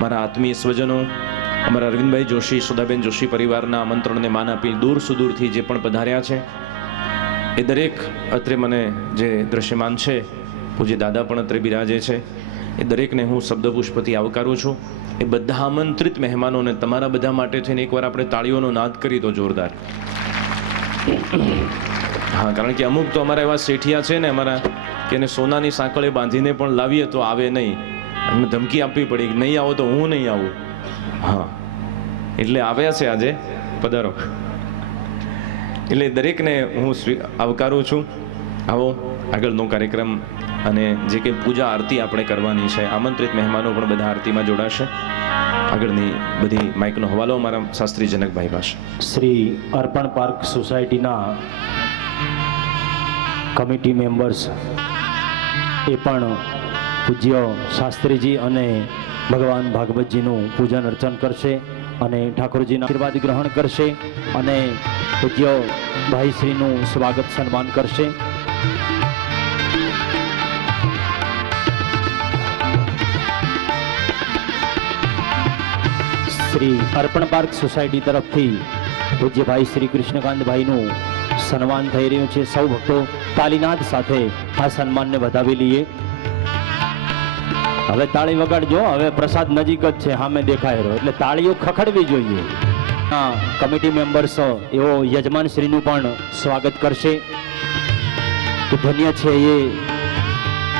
મારા આત્મીય સ્વજનો, અમારા અરવિંદભાઈ જોશી, સુધાબેન જોશી પરિવારના આમંત્રણને માન આપી દૂર સુદૂરથી જે પણ પધાર્યા છે, એ દરેક અત્રે મને જે દ્રશ્યમાન છે, પૂજ્ય દાદા પણ અત્રે બિરાજે છે, એ દરેકને હું શબ્દપુષ્પથી આવકારું છું. એ બધા આમંત્રિત મહેમાનોને તમારા બધા માટે થઈને એકવાર આપણે તાળીઓનો નાદ કરી દો જોરદાર. હા, કારણ કે અમુક તો અમારા એવા શેઠિયા છે ને અમારા, કે એને સોનાની સાંકળે બાંધીને પણ લાવીએ તો આવે નહીં. એમને ધમકી આપવી પડી કે નહીં આવો તો હું નહીં આવું. હા, એટલે આવ્યા છે આજે, પધારો. એટલે દરેકને હું આવકારું છું. આવો આગળનો કાર્યક્રમ અને જે કંઈ પૂજા આરતી આપણે કરવાની છે, આમંત્રિત મહેમાનો પણ બધા આરતીમાં જોડાશે. આગળની બધી માઇકનો હવાલો મારા શાસ્ત્રી જનકભાઈ પાસે. શ્રી અર્પણ પાર્ક સોસાયટીના કમિટી મેમ્બર્સ એ પણ પૂજ્ય શાસ્ત્રીજી અને ભગવાન ભાગવતજીનું પૂજન અર્ચન કરશે અને ઠાકોરજીના આશીર્વાદ ગ્રહણ કરશે અને પૂજ્ય ભાઈશ્રીનું સ્વાગત સન્માન કરશે. શ્રી અર્પણ પાર્ક સોસાયટી તરફથી પૂજ્ય ભાઈ શ્રી કૃષ્ણકાંતભાઈનું સન્માન થઈ રહ્યું છે. સૌ ભક્તો તાલીનાદ સાથે આ સન્માનને વધાવી લઈએ. હવે તાળી વગાડજો. હવે પ્રસાદ નજીક જ છે, સામે દેખાય રહ્યો, એટલે તાળીઓ ખખડવી જોઈએ. હા, કમિટી મેમ્બર્સ એવો યજમાન શ્રીનું પણ સ્વાગત કરશે. તો ધન્ય છે એ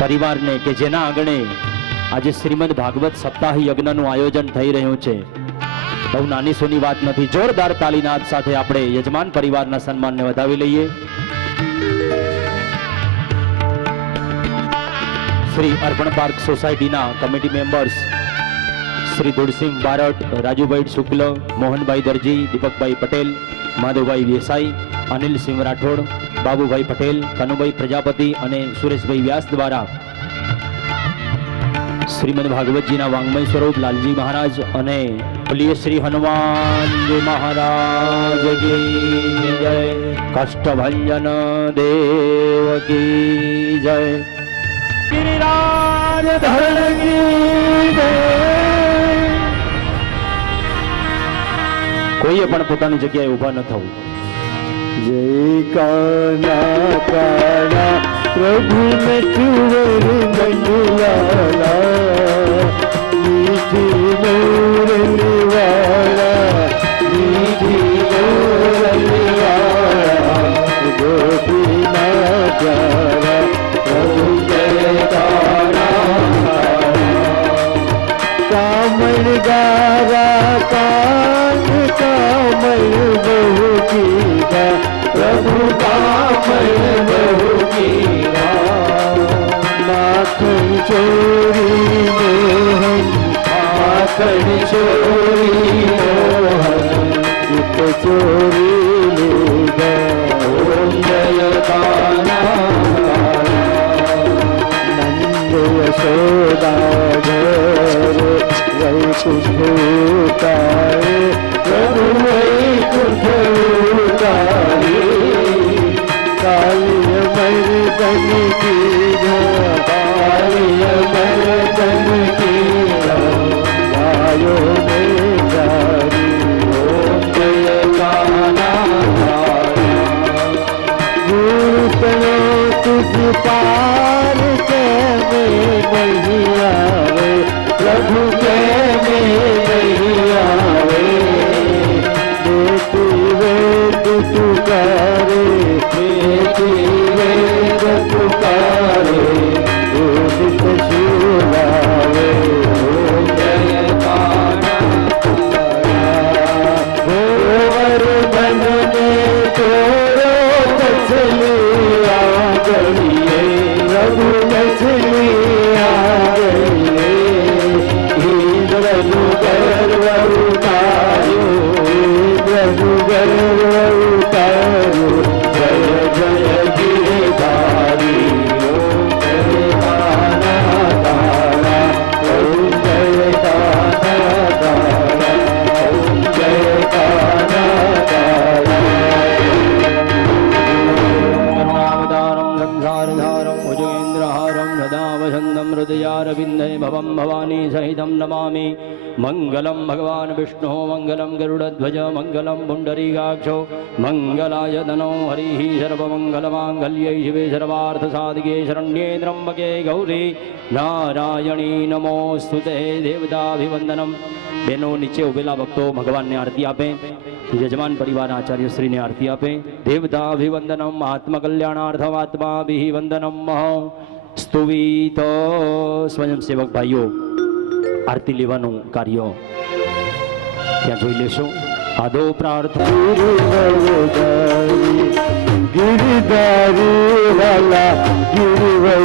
પરિવારને કે જેના આંગણે આજે શ્રીમદ ભાગવત સપ્તાહ યજ્ઞનું આયોજન થઈ રહ્યું છે. બહુ નાની સોની વાત નથી. જોરદાર તાલીનાદ સાથે આપણે યજમાન પરિવારના સન્માનને વધાવી લઈએ. શ્રી અર્પણ પાર્ક સોસાયટીના કમિટી મેમ્બર્સ શ્રી દુડસિંહ બારટ, રાજુભાઈ શુક્લ, મોહનભાઈ દરજી, દીપકભાઈ પટેલ, માધવભાઈ દેસાઈ, અનિલસિંહ રાઠોડ, બાબુભાઈ પટેલ, કનુભાઈ પ્રજાપતિ અને સુરેશભાઈ વ્યાસ દ્વારા શ્રીમદ ભાગવતજીના વાંગ્મય સ્વરૂપ લાલજી મહારાજ અને બોલીએ શ્રી હનુમાનજી મહારાજ કી જય, કષ્ટભંજન દેવ કી જય, ગિરિરાજ ધરણ કી જય. કોઈએ પણ પોતાની જગ્યાએ ઊભા ન થવું. જય કાના કાના પ્રભુ નટવર મંજુલાલા, મીઠી મોરલી વાળા, મીઠી મોરલી વાળા, ગોપીના પ્યારા પ્રભુ જય કાના. કામળ ગારા કાન કામળ બહુ કીધા, પ્રભુ કામળ બહુ કીધા. માખણ ચોરી મોહન, માખણ ચોરી મોહન, ચિત ચોરી લીધા. ઓમ જય કાના. નંદ યશોદા ઘર વૈકુંઠ ઉતારે, પ્રભુ વૈકુંઠ ઉતારે. કાલિય મર્દન કી જય, કાલિય મર્દન કી જય, ગાયો ને ગારી. ઓમ જય કાના. ભૂતનો તુજ પાર કે નહીં આવે, પ્રભુ કે નહીં આવે. वसन्तं हृदयारविन्दे भवं भवानी सहितं नमामि मङ्गलं भगवान् विष्णो मङ्गलं गरुडध्वज मङ्गलं पुण्डरीकाक्षो मङ्गलाय तनो हरिः सर्वमङ्गलमाङ्गल्ये शिवे सर्वार्थसाधिके शरण्ये त्र्यम्बके गौरी नारायणी नमोस्तुते देवताभिवंदनम। बहनों नीचे उभेला भक्तो भगवान ने आरती आपे, यजमान परिवार आचार्य श्री ने आरती आपे। देवताभिवंदनम आत्मकल्याणार्थम आत्माभिवंदनम स्तुवित। स्वयंसेवक भाईओ आरती लेवानुं कार्य ત્યાં જોઈ લેશો। આદો પ્રાર્થના गिरिधारी वाला गिरिवर